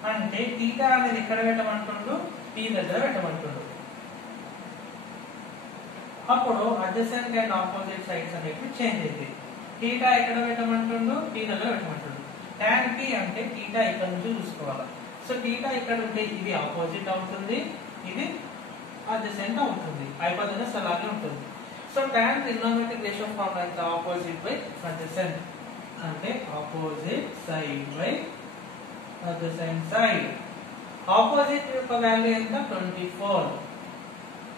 అంటే θ అనేది ఎక్కడ పెట్టమంటుండు? p దగ్గర పెట్టమంటుండు. అప్పుడు అడ్జసెంట్ అండ్ ఆపోజిట్ సైడ్స్ అనేవి చేంజ్ అవుతాయి. θ ఎక్కడ పెట్టమంటుండు? p దగ్గర పెట్టమంటుండు. tan p అంటే θ ఇక్కడ నుంచి చూసుకోవాలి. సో θ ఇక్కడ ఉంటే ఇది ఆపోజిట్ అవుతుంది, ఇది అడ్జసెంట్ అవుతుంది. హైపోటెనస్ అలాగే ఉంటుంది. So tan trigonometric ratio formula ఎంత? ఆపోజిట్ బై అడ్జసెంట్ అంటే opposite side by adjacent side. Opposite యొక్క వాల్యూ ఎంత? 24.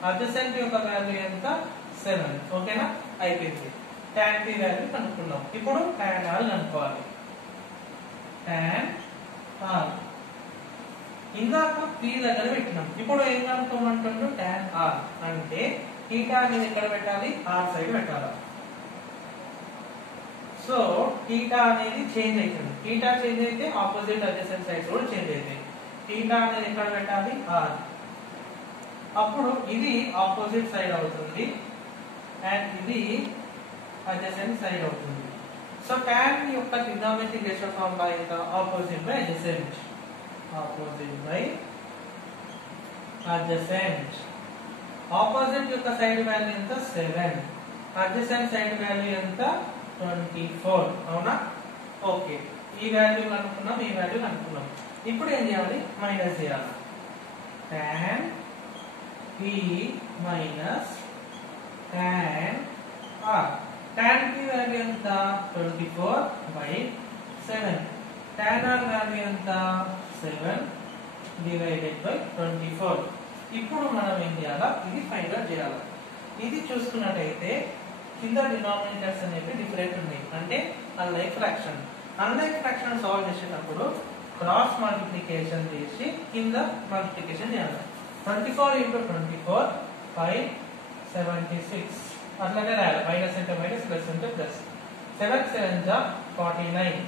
అడ్జసెంట్ యొక్క వాల్యూ ఎంత? 7. ఓకేనా? అయిపోయింది. tan p వాల్యూ కనుక్కున్నాం. ఇప్పుడు tan r కనుక్కోవాలి. tan r ఇందాక p దగ్గర పెట్టినాం. ఇప్పుడు ఏం కనుక్కోమంటుండు? tan r అంటే θ అనేది ఎక్కడ పెట్టాలి? r సైడ్ పెట్టాలి. సో θ అనేది చేంజ్ అవుతుంది. θ చేంజ్ అయితే ఆపోజిట్ అడ్జసెంట్ సైడ్స్ కూడా చేంజ్ అవుతాయి. θ అనేది ఎక్కడ పెట్టాలి? r. అప్పుడు ఇది ఆపోజిట్ సైడ్ అవుతుంది అండ్ ఇది అడ్జసెంట్ సైడ్ అవుతుంది. సో tan యొక్క ట్రిగ్నోమెట్రిక్ రేషియో ఫార్ములా ఎంత? Opposite by adjacent. Opposite by adjacent. Opposite యొక్క సైడ్ వాల్యూ ఎంత? 7. అడ్జసెంట్ సైడ్ వాల్యూ ఎంత? 24. అవునా? ఓకే. ఈ వాల్యూ కనుక్కున్నాం, ఈ వాల్యూ కనుక్కున్నాం. ఇప్పుడు ఏం చేయాలి? మైనస్ చేయాలి. tan p minus tan r. tan p value ఎంత? 24/7. tan r వాల్యూ ఎంత? 7 డివైడెడ్ బై 24. ఇప్పుడు మనం ఏం చేయాలా? ఇది ఫైండ్ అవుట్ చేయాలి. ఇది చూసుకున్నట్టయితే కింద డినామినేటర్స్ అనేవి డిఫరెంట్ ఉన్నాయి, అంటే unlike fraction. Unlike fraction solve చేసేటప్పుడు క్రాస్ మల్టిప్లికేషన్ చేసి కింద మల్టిప్లికేషన్ చేయాలి. 24 × 24 576. అట్లాగే రాయాలి. మైనస్ అంటే మైనస్, ప్లస్ అంటే ప్లస్. 7 7 జా 49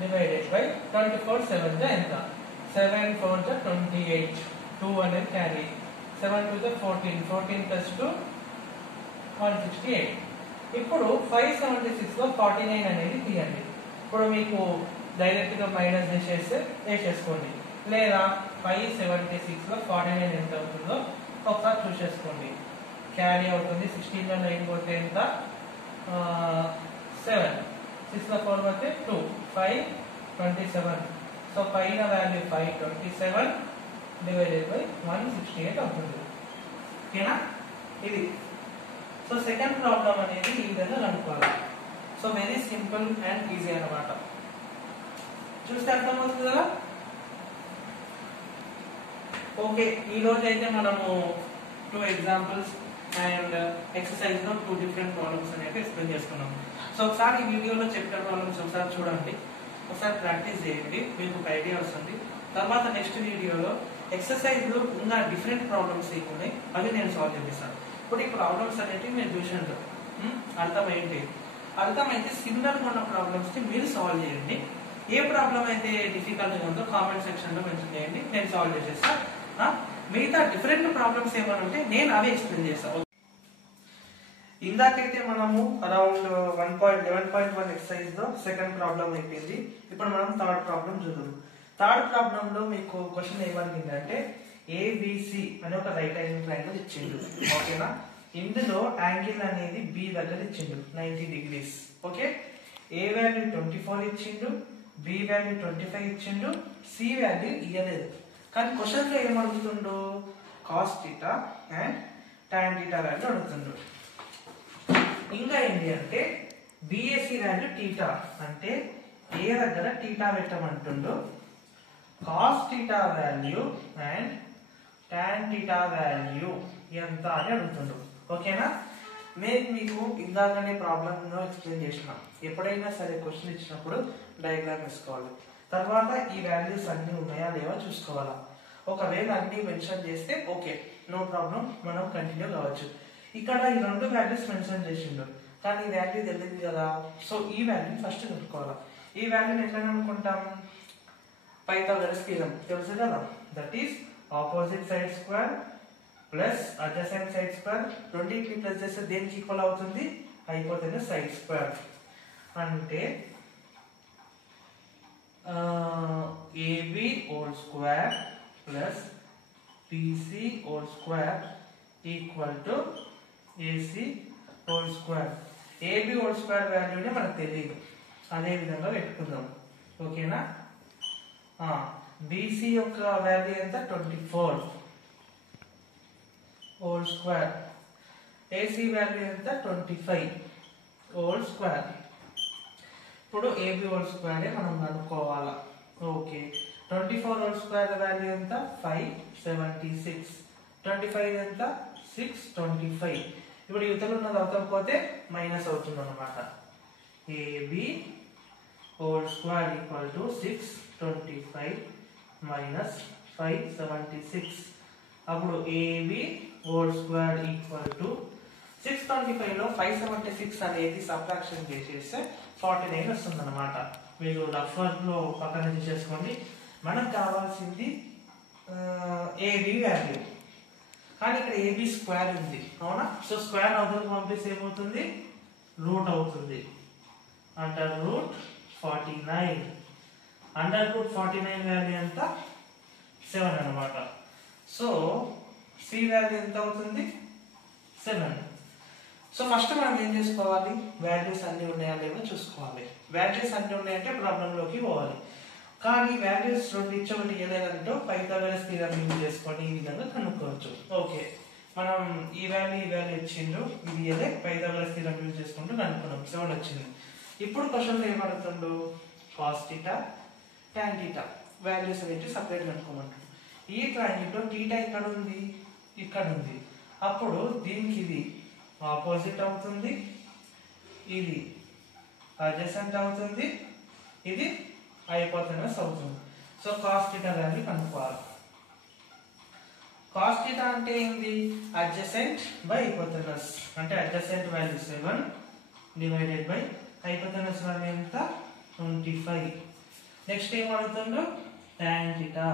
డివైడెడ్ బై 24 7 జా ఎంత? 7 4 జా 28. 2 అనేది క్యారీ. 7 2 జా 14. 14 ప్లస్ 2 168. ఇప్పుడు 576 లో 49 అనేది తీయండి. ఇప్పుడు మీకు డైరెక్ట్ గా మైనస్ చేసేస్తే వేసేసుకోండి, లేదా 576 లో 49 ఎంత అవుతుందో ఒకసారి చూసేసుకోండి. క్యారీ అవుతుంది. 16 లో 9 పోతే ఎంత? 7. 6 లో 4 పోతే 2 5 27. సో పైన వాల్యూ 527 డివైడెడ్ బై 168 అవుతుంది. ఓకేనా? ఇది సో సెకండ్ ప్రాబ్లం అనేది ఈ విధంగా కనుక్కోవాలి. So very simple and easy అన్నమాట. చూస్తే అర్థమవుతుంది కదా. ఓకే, ఈ రోజు అయితే మనము 2 ఎగ్జాంపుల్స్ అండ్ ఎక్సర్సైజ్ లో 2 డిఫరెంట్ ప్రాబ్లమ్స్ అనేవి ఎక్స్ప్లెయిన్ చేసుకున్నాం. సో ఒకసారి ఈ వీడియోలో చెప్పిన ప్రాబ్లమ్స్ ఒకసారి చూడండి, ఒకసారి ప్రాక్టీస్ చేయండి, మీకు ఒక ఐడియా వస్తుంది. తర్వాత నెక్స్ట్ వీడియోలో ఎక్సర్సైజ్ లో ఇంకా డిఫరెంట్ ప్రాబ్లమ్స్ ఉన్నాయి, అవి నేను సాల్వ్ చేపిస్తాను. ఇప్పుడు ఈ ప్రాబ్లమ్స్ అనేవి మీరు చూసినట్టు అర్థమైతే సిమిలర్ గా ఉన్న ప్రాబ్లమ్స్ ని మీరు సాల్వ్ చేయండి. ఏ ప్రాబ్లం అయితే డిఫికల్ట్ గా ఉందో కామెంట్ సెక్షన్ లో మెన్షన్ చేయండి, నేను సాల్వ్ చేసేస్తాను. మిగతా డిఫరెంట్ ప్రాబ్లమ్స్ ఏమైనా ఉంటే నేను అవే ఎక్స్ప్లెయిన్ చేస్తాను. ఇందాకైతే మనము అరౌండ్ 11.1 ఎక్సర్సైజ్ లో సెకండ్ ప్రాబ్లం అయిపోయింది. ఇప్పుడు మనం థర్డ్ ప్రాబ్లం చూద్దాం. థర్డ్ ప్రాబ్లం లో మీకు క్వశ్చన్ ఏమనిందంటే ఏబిసి అనే ఒక రైట్ యాంగిల్ ట్రయాంగిల్ ఇచ్చిండు. ఓకేనా? ఇందులో యాంగిల్ అనేది బి దగ్గర ఇచ్చిండు 90 degrees. ఓకే, ఏ వాల్యూ 24 ఇచ్చిండు, బి వాల్యూ 25 ఇచ్చిండు, సి వాల్యూ ఇవ్వలేదు. కానీ క్వశ్చన్ లో ఏమడుగుతుండు, cos theta and tan theta value అడుగుతుండు. ఇంకా ఏంటి అంటే బిఎస్సి వాల్యూ థీటా అంటే ఏ దగ్గర థీటా పెట్టమంటుండు, cos theta value and tan theta value ఎంత అని అడుగుతుండు. ఓకేనా? నేను మీకు ఇందాకనే ప్రాబ్లమ్ ఎక్స్ప్లెయిన్ చేసిన, ఎప్పుడైనా సరే క్వశ్చన్ ఇచ్చినప్పుడు డయాగ్రామ్ వేసుకోవాలి. తర్వాత ఈ వాల్యూస్ అన్ని ఉన్నాయా లేవా చూసుకోవాలా. ఒకవేళ అన్ని మెన్షన్ చేస్తే ఓకే, నో ప్రాబ్లం, మనం కంటిన్యూ కావచ్చు. ఇక్కడ ఈ 2 వాల్యూస్ మెన్షన్ చేసిండు, కానీ ఈ వాల్యూ తెలియదు కదా. సో ఈ వాల్యూని ఫస్ట్ కనుక్కోవాలా. ఈ వాల్యూని ఎట్లా కనుక్కుంటాం, పైథాగరస్ థీరం తెలుసు కదా. That is opposite side square plus adjacent side square, రెండింటిని ప్లస్ చేస్తే దేనికి ఈక్వల్ అవుతుంది, హైపోటెనస్ సైడ్ స్క్వేర్. అంటే AB whole square plus PC whole square equal to AC whole square. AB whole square వాల్యూనే మనకు తెలియదు, అదే విధంగా పెట్టుకుందాం. ఓకేనా? బీసీ యొక్క వాల్యూ ఎంత 24 హోల్ స్క్వేర్, ఏసీ వాల్యూ ఎంత 25 హోల్ స్క్వేర్. ఇప్పుడు ఏబి హోల్ స్క్వేర్ మనం కనుక్కోవాలా. ఓకే, 24 హోల్ స్క్వేర్ వాల్యూ ఎంత 576, 25 ఎంత 625. ఇప్పుడు యువతలు ఉన్నది అవతలపోతే మైనస్ అవుతుంది అనమాట. A B whole square equal to 625 minus 576. అప్పుడు A B whole square equal to 625 లో 576 అనేది సబ్ట్రాక్షన్ చేసేస్తే 49 వస్తుంది అనమాట. మీరు రఫ్ వర్క్ లో పక్కన తీసేసుకోండి. మనకు కావాల్సింది ఏబి వాల్యూ, కానీ ఇక్కడ ఏబి స్క్వేర్ ఉంది, అవునా? సో స్క్వేర్ అవతలకు పంపిస్తే ఏమవుతుంది, రూట్ అవుతుంది. Under root 49, under root 49 value ఎంత 7 అనమాట. సో సి వాల్యూ ఎంత అవుతుంది 7. సో ఫస్ట్ మనం ఏం చేసుకోవాలి, వాల్యూస్ అన్ని ఉన్నాయా లేవో చూసుకోవాలి. వాల్యూస్ అన్ని ఉన్నాయంటే ప్రాబ్లంలోకి పోవాలి. కానీ వాల్యూస్ 2 ఇచ్చి 1 ఇవ్వలేదంటూ పైథాగరస్ థీరం యూజ్ చేసుకొని ఈ విధంగా కనుక్కోవచ్చు. ఓకే, మనం ఈ వాల్యూ ఇచ్చిండు, ఇది ఇవ్వలే, పైథాగరస్ థీరం యూజ్ చేసుకుంటూ కనుక్కున్నాం, 7 వచ్చింది. ఇప్పుడు క్వశ్చన్ లో ఏమడుగుతుండు, cos theta tan theta values అనేవి సపరేట్ కనుక్కోమంటాడు. ఈ ట్రయాంగిల్ లో థీటా ఇక్కడ ఉంది, ఇక్కడ ఉంది. అప్పుడు దీనికి ఇది ఆపోజిట్ అవుతుంది, ఇది అడ్జసెంట్ అవుతుంది, ఇది హైపోటెనస్ అవుతుంది. సో కాస్ థీటా వాల్యూ కనుక్కోవాలి. కాస్ థీటా అంటే ఏంది, అడ్జసెంట్ బై హైపోటెనస్. అంటే adjacent value 7 divided by hypotenuse value ఎంత 25. నెక్స్ట్ ఏం అడుగుతుందో tan theta.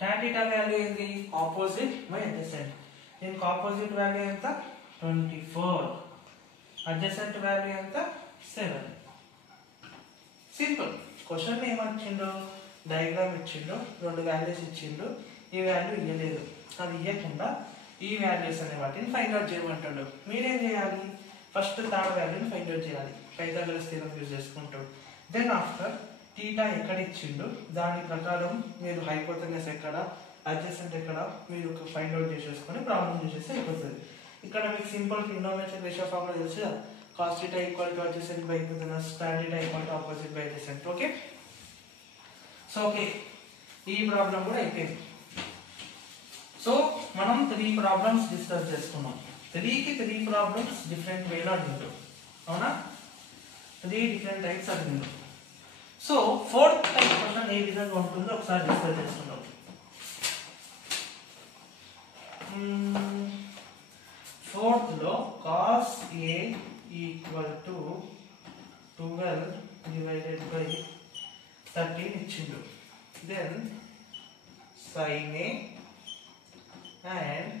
Tan theta value ఏంది, ఆపోజిట్ బై అడ్జసెంట్. దీనికి ఆపోజిట్ వాల్యూ ఎంత 24, అడ్జసెంట్ వాల్యూ ఎంత 7. సింపుల్. క్వశ్చన్ ఏమొచ్చిండు, డయాగ్రామ్ ఇచ్చిండు, 2 వాల్యూస్ ఇచ్చిండు, ఈ వాల్యూ ఇవ్వలేదు. అది ఇవ్వకుండా ఈ వాల్యూస్ అనే వాటిని ఫైండ్ అవుట్ చేయమంటాడు. మీరేం చేయాలి, ఫస్ట్ థర్డ్ వాల్యూని ఫైండ్ అవుట్ చేయాలి. పైథాగరస్ థీరం యూజ్ చేసుకుంటూ. దెన్ ఆఫ్టర్ థీటా ఎక్కడ ఇచ్చిండు దాని ప్రకారం మీరు హైపోటెనస్ ఎక్కడ అడ్జసెంట్ ఎక్కడ మీరు ఫైండ్ అవుట్ చేసేసుకొని ప్రాబ్లం చేసేస్తే అయిపోతుంది. ఇక్కడ మీకు సింపుల్ ట్రిగ్నోమెట్రిక్ రేషియో ఫార్ములా తెలుసు కదా, cos θ equal to adjacent by hypotenuse, tan θ equal to opposite by adjacent. Okay, so okay ఈ ప్రాబ్లం కూడా అయిపోయింది. సో మనం 3 ప్రాబ్లమ్స్ డిస్కస్ చేసుకున్నాం. 3కి 3 ప్రాబ్లమ్స్ డిఫరెంట్ వేలో అడిగిండు, అవునా? 3 డిఫరెంట్ టైప్స్ అడిగిండు. సో 4th టైప్ క్వశ్చన్ ఏ విధంగా ఉంటుందో ఒకసారి డిస్కస్ చేసుకుందాం. 4th లో cos A equal to 12 divided by 13 ఇచ్చిండు. Then sin A and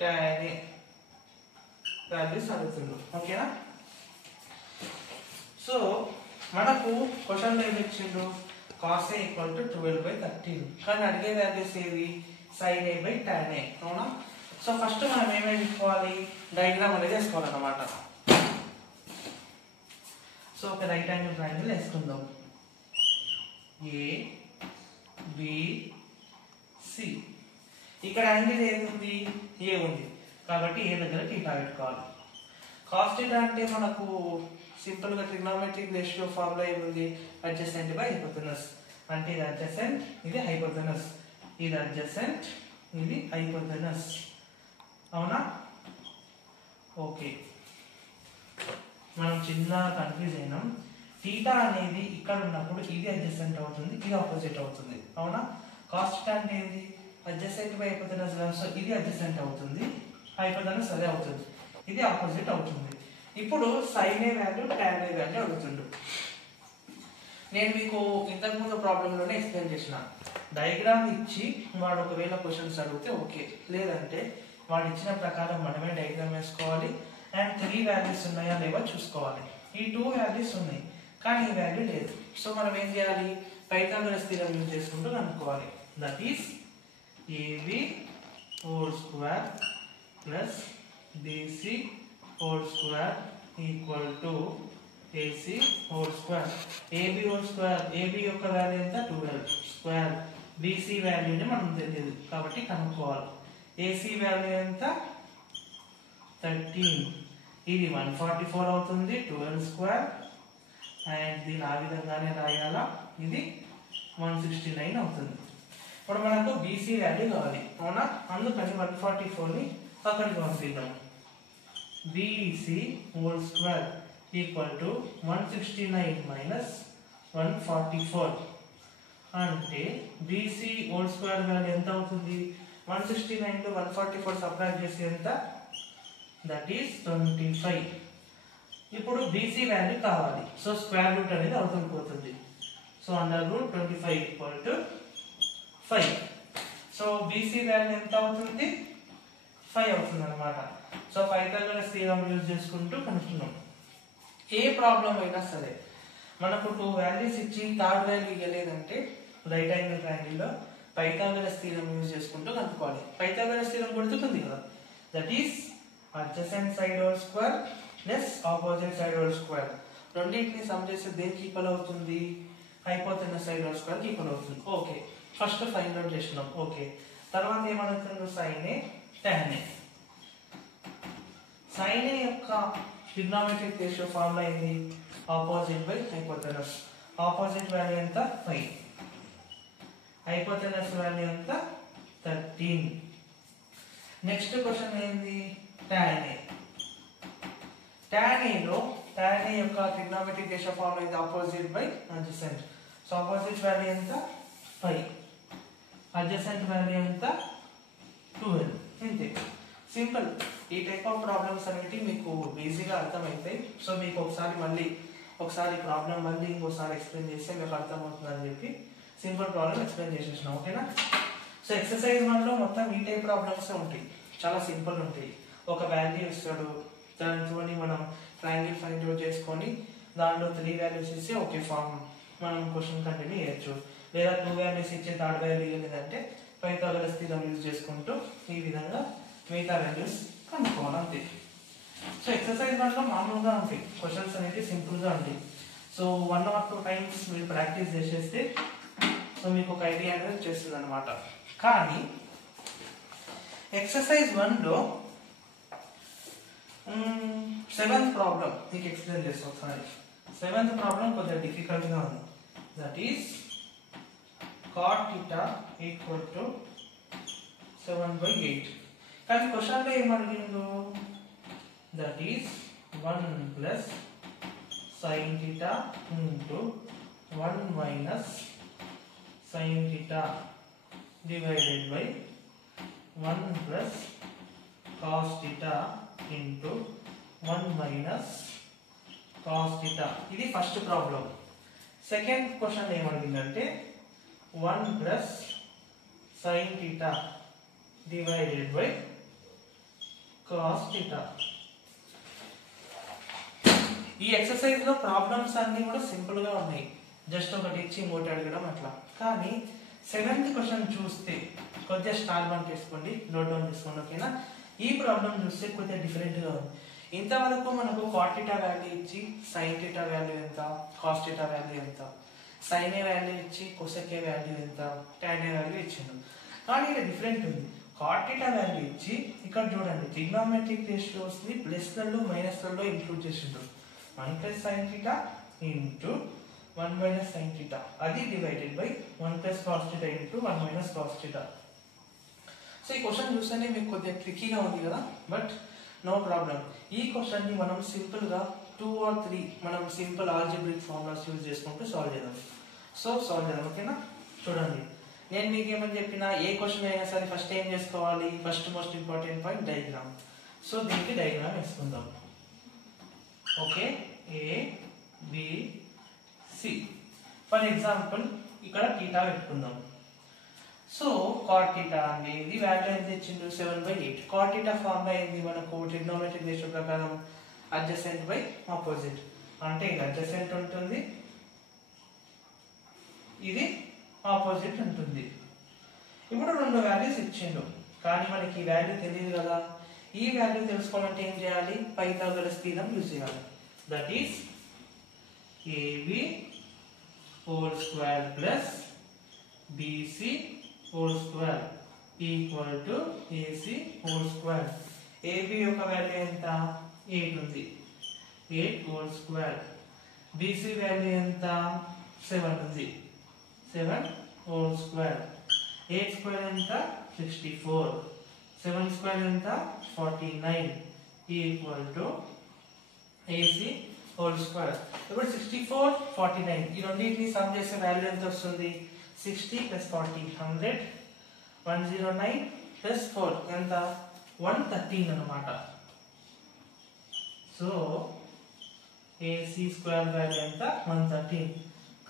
tan A values అడుగుతుండు. ఓకేనా? సో మనకు క్వశ్చన్ ఏమి ఇచ్చిండు, cos A equal to 12 by 13, కానీ అడిగే వాల్యూస్ ఏవి sin A by tan A, అవునా? సో ఫస్ట్ మనం ఏమేమి తీసుకోవాలి, డయాగ్రామ్ అనేది వేసుకోవాలన్నమాట. సో ఒక రైట్ యాంగిల్ ట్రయాంగిల్ వేసుకుందాం. ఏ బి సి, ఇక్కడ యాంగిల్ ఏముంది, ఏ ఉంది కాబట్టి ఏ దగ్గర థీటా పెట్టుకోవాలి. cos θ అంటే మనకు సింపుల్ గా ట్రిగ్నోమెట్రిక్ రేషియో ఫార్ములా ఏముంది, అడ్జసెంట్ బై హైపోటెనస్. అంటే ఇది అడ్జసెంట్, ఇది హైపోటెనస్, ఇది అడ్జసెంట్, ఇది హైపోటెనస్, అవునా? ఓకే, మనం చిన్న కన్ఫ్యూజ్ అయినాం. థీటా అనేది ఇక్కడ ఉన్నప్పుడు ఇది అడ్జసెంట్ అవుతుంది, ఇది ఆపోజిట్ అవుతుంది, అవునా? cos θ అంటే ఏంది, అడ్జసెంట్ బై హైపోటెనస్, సో ఇది అడ్జసెంట్ అవుతుంది, హైపోటెనస్ అదే అవుతుంది, ఇది ఆపోజిట్ అవుతుంది. ఇప్పుడు sin A value tan A value అడుగుతుండు. నేను మీకు ఇంతకుముందు ప్రాబ్లంలోనే ఎక్స్ప్లెయిన్ చేసిన, డయాగ్రామ్ ఇచ్చి వాడు ఒకవేళ క్వశ్చన్స్ అడిగితే ఓకే, లేదంటే వాడు ఇచ్చిన ప్రకారం మనమే డయాగ్రామ్ వేసుకోవాలి. అండ్ 3 వాల్యూస్ ఉన్నాయా లేవో చూసుకోవాలి. ఈ 2 వాల్యూస్ ఉన్నాయి కానీ ఈ వాల్యూ లేదు. సో మనం ఏం చేయాలి, పైథాగరస్ థీరం యూజ్ చేసుకుంటూ కనుక్కోవాలి. That is AB whole square plus BC whole square equal to AC whole square. AB whole square, AB యొక్క వాల్యూ ఎంత 12 స్క్వేర్, BC వాల్యూని మనం తెలియదు కాబట్టి కనుక్కోవాలి. AC వాల్యూ ఎంత 13, ఇది 144 అవుతుంది 12 స్క్వేర్, అండ్ దీని ఆ విధంగానే రాయాలా, ఇది 169 అవుతుంది. ఇప్పుడు మనకు BC వాల్యూ కావాలి, అవునా? అందుకని 144ని అక్కడికి పంపిద్దాం. BC whole square equal to 169 minus 144 అంటే BC హోల్ స్క్వేర్ వాల్యూ ఎంత అవుతుంది, 169 టు 144 సబ్ట్రాక్ట్ చేసి ఎంత, దట్ ఈస్ 25. ఇప్పుడు BC వాల్యూ కావాలి, సో స్క్వేర్ రూట్ అనేది అవతల పోతుంది. So under root 25 equal to 5. So BC value ఎంత అవుతుంది, 5 అవుతుంది అనమాట. సో పైథాగరస్ థీరం యూజ్ చేసుకుంటూ కనుక్కున్నాం. ఏ ప్రాబ్లం అయినా సరే మనకు 2 వాల్యూస్ ఇచ్చి థర్డ్ వాల్యూ ఇవ్వలేదంటే రైట్ యాంగిల్ ట్రయాంగిల్ లో పైథాగరస్ థీరం యూజ్ చేసుకుంటూ కనుక్కోవాలి. పైథాగరస్ థీరం గుర్తుకుంది కదా, that is adjacent side whole square plus opposite side whole square, రెండింటిని సమ్ చేస్తే దేనికి ఈక్వల్ అవుతుంది, హైపోటెనస్ సైడ్ హోల్ స్క్వేర్ కి ఈక్వల్ అవుతుంది. ఓకే, ఫస్ట్ ఫైండ్ అవుట్ చేసినాం. ఓకే, తర్వాత ఏమనుకుంటున్నాం, sin A tan A. sin A యొక్క ట్రిగ్నోమెట్రిక్ రేషియో ఫార్ములా ఏంది, opposite by hypotenuse. Opposite value ఎంత 5, హైపోటెనస్ వాల్యూ ఎంత 13. నెక్స్ట్ క్వశ్చన్ ఏంది, tan A. tan A లో tan A యొక్క ట్రిగ్నోమెట్రిక్ రేషియో ఫార్ములా ఏంది, opposite by adjacent. So opposite value ఎంత 5, అడ్జసెంట్ వాల్యూ ఎంత 12. ఇంతే, సింపుల్. ఈ టైప్ ఆఫ్ ప్రాబ్లమ్స్ అనేవి మీకు ఈజీగా అర్థమవుతాయి. సో మీకు ఒకసారి ప్రాబ్లం మళ్ళీ ఇంకోసారి ఎక్స్ప్లెయిన్ చేస్తే మీకు అర్థమవుతుందని చెప్పి సింపుల్ ప్రాబ్లం ఎక్స్ప్లెయిన్ చేసేసినాం. ఓకేనా? సో ఎక్సర్సైజ్ 1లో మొత్తం ఈ టైప్ ప్రాబ్లమ్స్ ఉంటాయి, చాలా సింపుల్ ఉంటాయి. ఒక వాల్యూ ఇస్తాడు, దాంతో మనం ట్రయాంగిల్ ఫైండ్ అవుట్ చేసుకొని దాంట్లో 3 వాల్యూస్ ఇస్తే ఓకే ఫామ్ మనం క్వశ్చన్ కంటిన్యూ చేయొచ్చు. లేదా 2 వాల్యూస్ ఇచ్చే థర్డ్ వాల్యూ లేదంటే పైథాగరస్ థీరం యూజ్ చేసుకుంటూ ఈ విధంగా మిగతా వాల్యూస్ కనుక్కోవాలి. అంతే. సో ఎక్సర్సైజ్ 1 లో మామూలుగా ఉంటాయి క్వశ్చన్స్ అనేది సింపుల్ గా ఉంటాయి. సో 1 or 2 టైమ్స్ మీరు ప్రాక్టీస్ చేసేస్తే సో మీకు ఒక ఐడియా అనేది వచ్చేస్తుంది అనమాట. కానీ ఎక్సర్సైజ్ 1 లో 7th ప్రాబ్లం మీకు ఎక్స్ప్లెయిన్ చేస్తాను ఒకసారి. 7th ప్రాబ్లం కొద్దిగా డిఫికల్ట్ గా ఉంది. That is cot theta equal to 7/8. కానీ క్వశ్చన్ లో ఏమడిగిందో that is 1 plus sin theta into 1 minus sin theta divided by 1 plus cos theta into 1 minus cos theta. ఇది ఫస్ట్ ప్రాబ్లం. సెకండ్ క్వశ్చన్ ఏమడిగిందంటే 1 plus sin theta divided by cos theta. ఈ ఎక్సర్సైజ్ లో ప్రాబ్లమ్స్ అన్ని కూడా సింపుల్ గా ఉన్నాయి. జస్ట్ ఒకటి ఇచ్చి ఇంకోటి అడగడం అట్లా. కానీ 7th క్వశ్చన్ చూస్తే కొద్దిగా స్టార్ వన్ తీసుకోండి, నోట్ డౌన్ తీసుకోండి, ఓకేనా. ఈ ప్రాబ్లం చూస్తే కొద్దిగా డిఫరెంట్ గా ఉంది. ఇంతవరకు మనకు cot theta వాల్యూ ఇచ్చి sin theta వాల్యూ ఎంత, cos theta వాల్యూ ఎంత, sin a వాల్యూ ఇచ్చి cosec a వాల్యూ ఎంత, tan a వాల్యూ ఇచ్చిండు. కానీ ఇక్కడ డిఫరెంట్ ఉంది. cot theta వాల్యూ ఇచ్చి ఇక్కడ చూడండి ట్రిగ్నోమెట్రిక్ రేషియోస్ ని ప్లస్లలో మైనస్లలో ఇంక్లూడ్ చేసిండు. 1 plus sin theta into 1 minus sin theta అది divided by 1 plus cos theta into 1 minus cos theta. So ఈ క్వశ్చన్ చూస్తేనే మీకు కొద్దిగా ట్రిక్కీగా ఉంది కదా, బట్ నో ప్రాబ్లం. ఈ క్వశ్చన్ ని మనం సింపుల్ గా 2 or 3 మనం సింపుల్ ఆల్జీబ్రిక్ ఫార్ములాస్ యూజ్ చేసుకుంటూ సాల్వ్ చేద్దాం. సో సాల్వ్ చేద్దాం, ఓకేనా. చూడండి నేను మీకు ఏమని చెప్పినా ఏ క్వశ్చన్ అయినా సరే ఫస్ట్ ఏం చేసుకోవాలి, first most important point diagram. So దీనికి డయాగ్రామ్ వేసుకుందాం. Okay, A B C. For example ఇక్కడ థీటా పెట్టుకుందాం. సో cot theta అనేది వాల్యూ ఎంత ఇచ్చిండు 7/8. cot theta ఫార్ములా ఏంది మనకు ట్రిగ్నోమెట్రిక్ రేషియో ప్రకారం అడ్జసెంట్ బై ఆపోజిట్. అంటే ఇది అడ్జసెంట్ ఉంటుంది, ఇది ఆపోజిట్ ఉంటుంది. ఇప్పుడు రెండు వాల్యూస్ ఇచ్చిండు, కానీ మనకి ఈ వాల్యూ తెలియదు కదా. ఈ వాల్యూ తెలుసుకోవాలంటే ఏం చేయాలి, పైథాగరస్ థీరం యూజ్ చేయాలి. That is AB whole square plus BC whole square equal to AC whole square. AB యొక్క వాల్యూ ఎంత 8 ఉంది, 8 whole square. BC వాల్యూ ఎంత 7 ఉంది, 7 whole square. 8 square ఎంత 64, 7 square ఎంత 49 equal to AC whole square. ఇప్పుడు 64 49 ఈ రెండింటిని సమ్ చేసే వాల్యూ ఎంత వస్తుంది, 60 plus 40 100, 109 plus 4 ఎంత 113 అన్నమాట. సో AC స్క్వేర్ వాల్యూ ఎంత 113.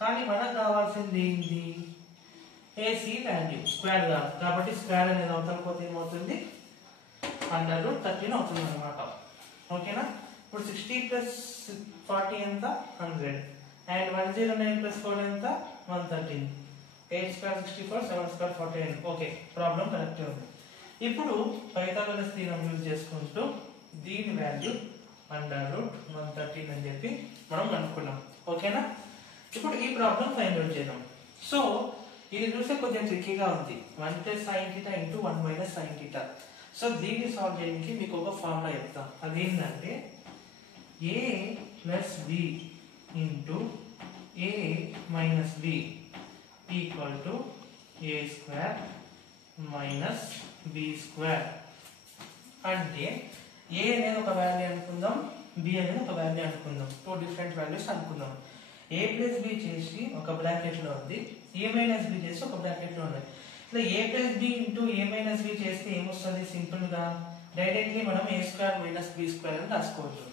కానీ మనకు కావాల్సింది ఏంటి, AC వాల్యూ స్క్వేర్ కాదు. కాబట్టి స్క్వేర్ అనేది అవతల పోతే ఏమవుతుంది, 113 అవుతుంది అన్నమాట, ఓకేనా. ఇప్పుడు 60 plus 40 ఎంత 100 అండ్ 109 plus 4 ఎంత 113. 8 square 64, 7 square 49. Okay, problem correct ఉంది. ఇప్పుడు పైథాగరస్ థీరం యూజ్ చేసుకుంటూ దీని వాల్యూ √113 అని చెప్పి మనం అనుకున్నాం, ఓకేనా. ఇప్పుడు ఈ ప్రాబ్లం ఫైండ్ అవుట్ చేద్దాం. సో ఇది చూస్తే కొంచెం ట్రిక్కీగా ఉంది. 1 plus sin theta into 1 minus sin theta. So దీన్ని సాల్వ్ చేయడానికి మీకు ఒక ఫార్ములా చెప్తాం. అదేంటంటే a plus b into a minus b equal to a square minus b square. అంటే a అనేది ఒక వాల్యూ అనుకుందాం, b అనేది ఒక వాల్యూ అనుకుందాం. 2 డిఫరెంట్ వాల్యూస్ అనుకుందాం. a plus b చేసి ఒక బ్రాకెట్ లో ఉంది, a minus b చేసి ఒక బ్రాకెట్ లో ఉంది. ఇట్లా a plus b into a minus b చేస్తే ఏమొస్తుంది, సింపుల్ గా డైరెక్ట్లీ మనం a square minus b square అని రాసుకోవచ్చు.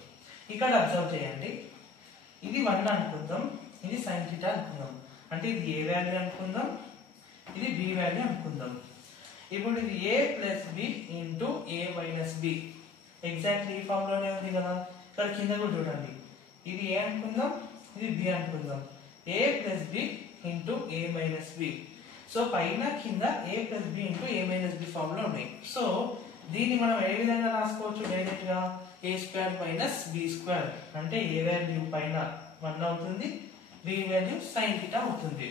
ఇక్కడ అబ్జర్వ్ చేయండి, ఇది 1 అనుకుందాం, ఇది sin theta అనుకుందాం. అంటే ఇది a వాల్యూ అనుకుందాం, ఇది b వాల్యూ అనుకుందాం. ఇప్పుడు ఇది a plus b into a minus b exactly ఈ ఫామ్ లోనే ఉంది కదా. ఇక్కడ కింద కూడా చూడండి, ఇది a అనుకుందాం, ఇది b అనుకుందాం. a plus b into a minus b. So పైన కింద a plus b into a minus b form లో ఉన్నాయి. సో దీన్ని మనం ఏ విధంగా రాసుకోవచ్చు, డైరెక్ట్ గా ఏ స్క్వేర్ మైనస్ బి స్క్వేర్ అంటే ఏ వాల్యూ పైన 1 అవుతుంది, బి వాల్యూ sin θ అవుతుంది.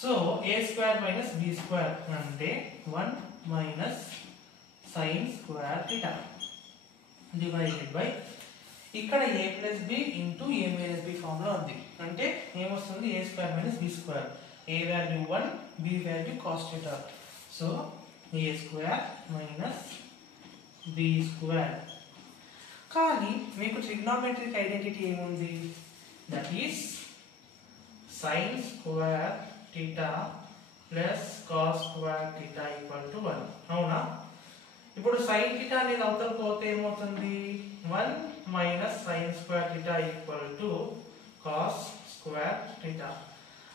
So A square minus B square అంటే 1 minus sin square θ divided by ఇక్కడ a plus B into a minus B form లో ఉంది. అంటే ఏమొస్తుంది A square minus B square, a value 1 b value cos θ. So a square minus b square. కానీ మీకు ట్రిగ్నోమెట్రిక్ ఐడెంటిటీ ఏముంది, that is sin square θ plus cos square θ equal to 1. అవునా? ఇప్పుడు sin θ అనేది అవతల పోతే ఏమవుతుంది, 1 minus sin square θ equal to cos square θ.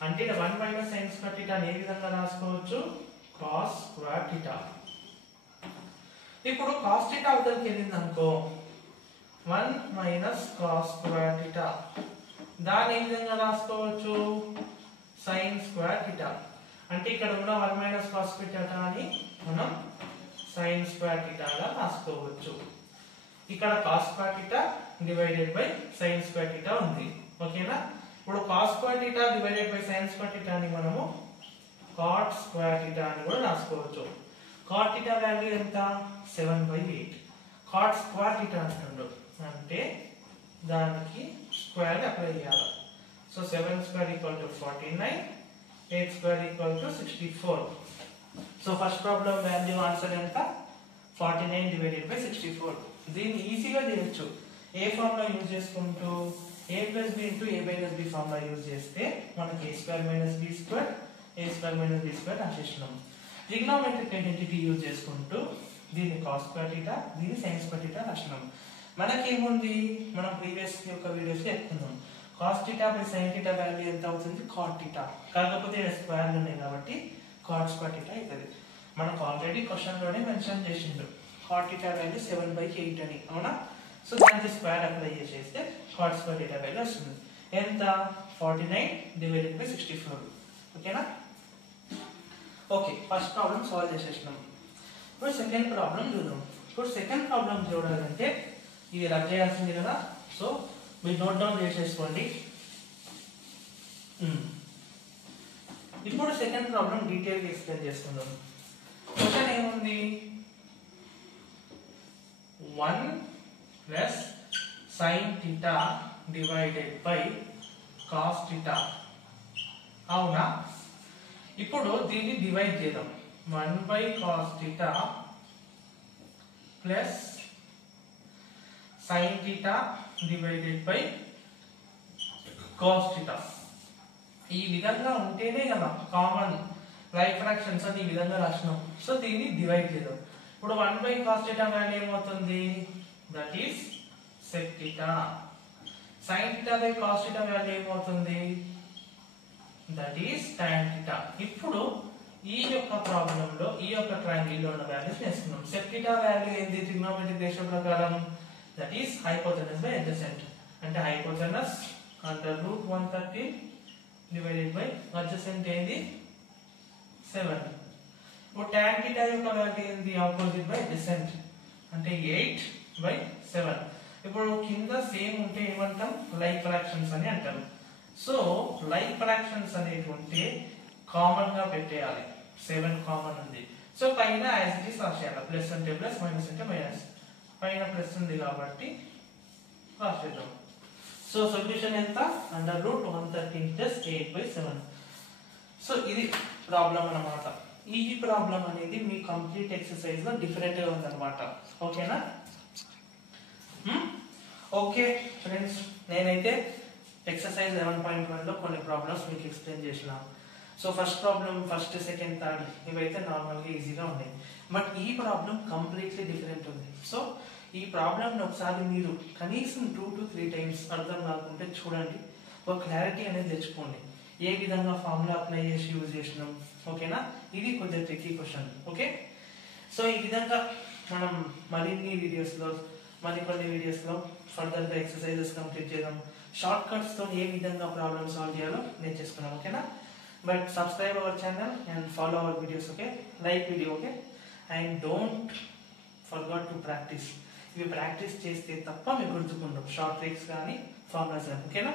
అంటే 1 మైనస్ sin స్క్వేర్ θ ని ఏ విధంగా రాసుకోవచ్చు, cos స్క్వేర్ θ. ఇప్పుడు cos θ అవతలకి వెళ్ళింది అనుకో, 1 మైనస్ cos స్క్వేర్ θ, దాన్ని ఏ విధంగా రాసుకోవచ్చు, sin స్క్వేర్ θ. అంటే ఇక్కడ ఉన్న 1 మైనస్ cos స్క్వేర్ θ అని మనం sin స్క్వేర్ θ గా రాసుకోవచ్చు. ఇక్కడ cos square θ divided by sin square θ ఉంది. ఓకేనా? ఇప్పుడు cos square θ divided by sin square θ ని మనము cot స్క్వేర్ θ అని కూడా రాసుకోవచ్చు. cot θ వాల్యూ ఎంత, 7/8. cot స్క్వేర్ θ అంటున్నాడు అంటే దానికి స్క్వేర్ అప్లై చేయాలి. So 7 square equal to 49, 8 square equal to 64. So first problem value answer ఎంత, 49 డివైడెడ్ బై 64. దీన్ని ఈజీగా చేయొచ్చు ఏ ఫామ్ లో యూజ్ చేసుకుంటూ, a plus B into a minus B form లో యూజ్ చేస్తే మనకి a square minus B square, a square minus B square రాసేసినాం. ట్రిగ్నోమెట్రిక్ ఐడెంటిటీ యూజ్ చేసుకుంటూ దీన్ని cos స్క్వేర్ θ, దీన్ని sin స్క్వేర్ θ రాసినాం. మనకేముంది, మనం ప్రీవియస్ యొక్క వీడియోస్ లో చెప్తున్నాం cos θ బై sin θ వాల్యూ ఎంత అవుతుంది, cot θ. కాకపోతే స్క్వేర్ ఉన్నాయి కాబట్టి cot స్క్వేర్ θ అవుతుంది. మనకు ఆల్రెడీ క్వశ్చన్ లోనే మెన్షన్ చేసిండు cot θ వాల్యూ 7/8 అని. అవునా? సో దానికి స్క్వేర్ అప్లై చేసేస్తే cot స్క్వేర్ θ వాల్యూ వస్తుంది. ఎంత, 49 డివైడెడ్ బై 64. ఓకేనా? ఓకే, ఫస్ట్ ప్రాబ్లం సాల్వ్ చేసేసినాం. ఇప్పుడు సెకండ్ ప్రాబ్లం చూద్దాం. ఇప్పుడు సెకండ్ ప్రాబ్లం చూడాలంటే ఇది రద్దు చేయాల్సింది కదా. సో మీరు నోట్ డౌన్ చేసేసుకోండి. ఇప్పుడు సెకండ్ ప్రాబ్లం డీటెయిల్ గా ఎక్స్ప్లెయిన్ చేసుకుందాం. క్వశ్చన్ ఏముంది, 1 plus sin θ divided by cos θ. అవునా? ఇప్పుడు దీన్ని డివైడ్ చేద్దాం. 1/cos θ plus sin θ divided by cos θ. ఈ విధంగా ఉంటేనే కదా కామన్ రైట్ ఫ్రాక్షన్స్ అని ఈ విధంగా రాసినాం. సో దీన్ని డివైడ్ చేద్దాం. ఇప్పుడు 1/cos θ వాల్యూ ఏమవుతుంది, that is sec θ. sin θ by cos θ value ఏమవుతుంది, దట్ ఈస్ tan θ. ఇప్పుడు ఈ యొక్క ప్రాబ్లం లో ఈ యొక్క ట్రయాంగిల్ లో ఉన్న వాల్యూస్ వేసుకున్నాం. sec θ వాల్యూ ఏంది ట్రిగ్నోమెట్రిక్ రేషియో ప్రకారం, that is hypotenuse by adjacent. అంటే హైపోటెనస్ √130 డివైడెడ్ బై అడ్జసెంట్ ఏంది 7. ఇప్పుడు tan θ యొక్క వాల్యూ ఏంది, ఆపోజిట్ బై అడ్జసెంట్ అంటే 8/7. ఇప్పుడు కింద సేమ్ ఉంటే ఏమంటాం, లైక్ ఫ్రాక్షన్స్ అని అంటాం. సో లైక్ ఫ్రాక్షన్స్ అనేవి ఉంటే కామన్ గా పెట్టేయాలి. 7 కామన్ ఉంది. సో పైన యాజ్ ఇట్ ఇస్ రాసేయాలి. ప్లస్ అంటే ప్లస్, మైనస్ అంటే మైనస్. పైన ప్లస్ ఉంది కాబట్టి రాసేద్దాం. సో సొల్యూషన్ ఎంత, √130 ప్లస్ 8/7. సో ఇది ప్రాబ్లం అన్నమాట. ఈ ప్రాబ్లం అనేది మీ కంప్లీట్ ఎక్సర్సైజ్ లో డిఫరెంట్ గా ఉందన్నమాట. ఓకేనా? ఓకే ఫ్రెండ్స్, నేనైతే ఎక్సర్సైజ్ 11.1 లో కొన్ని ప్రాబ్లమ్స్ మీకు ఎక్స్ప్లెయిన్ చేసిన. So first problem, first, second, third ఇవైతే నార్మల్ గా ఈజీగా ఉన్నాయి. బట్ ఈ ప్రాబ్లం కంప్లీట్లీ డిఫరెంట్ ఉంది. సో ఈ ప్రాబ్లం ఒకసారి మీరు కనీసం 2 to 3 టైమ్స్ అర్థం కాకుంటే చూడండి, ఒక క్లారిటీ అనేది తెచ్చుకోండి. ఏ విధంగా ఫార్ములా అప్లై చేసి యూజ్ చేసినాం. ఓకేనా? ఇది కొంచెం ట్రిక్కీ క్వశ్చన్. ఓకే, సో ఈ విధంగా మనం మరిన్ని వీడియోస్ లో, మరికొన్ని వీడియోస్ లో ఫర్దర్ గా ఎక్సర్సైజెస్ కంప్లీట్ చేద్దాం. షార్ట్ కట్స్ తో ఏ విధంగా ప్రాబ్లమ్ సాల్వ్ చేయాలో నేర్చేసుకున్నాం. ఓకేనా? But subscribe our channel and follow our videos. Okay, like video. Okay, and don't forget to practice. ఇవి ప్రాక్టీస్ చేస్తే తప్ప మీకు గుర్తుకుండవు షార్ట్ ట్రిక్స్ కానీ ఫార్ములాస్ కానీ. ఓకేనా?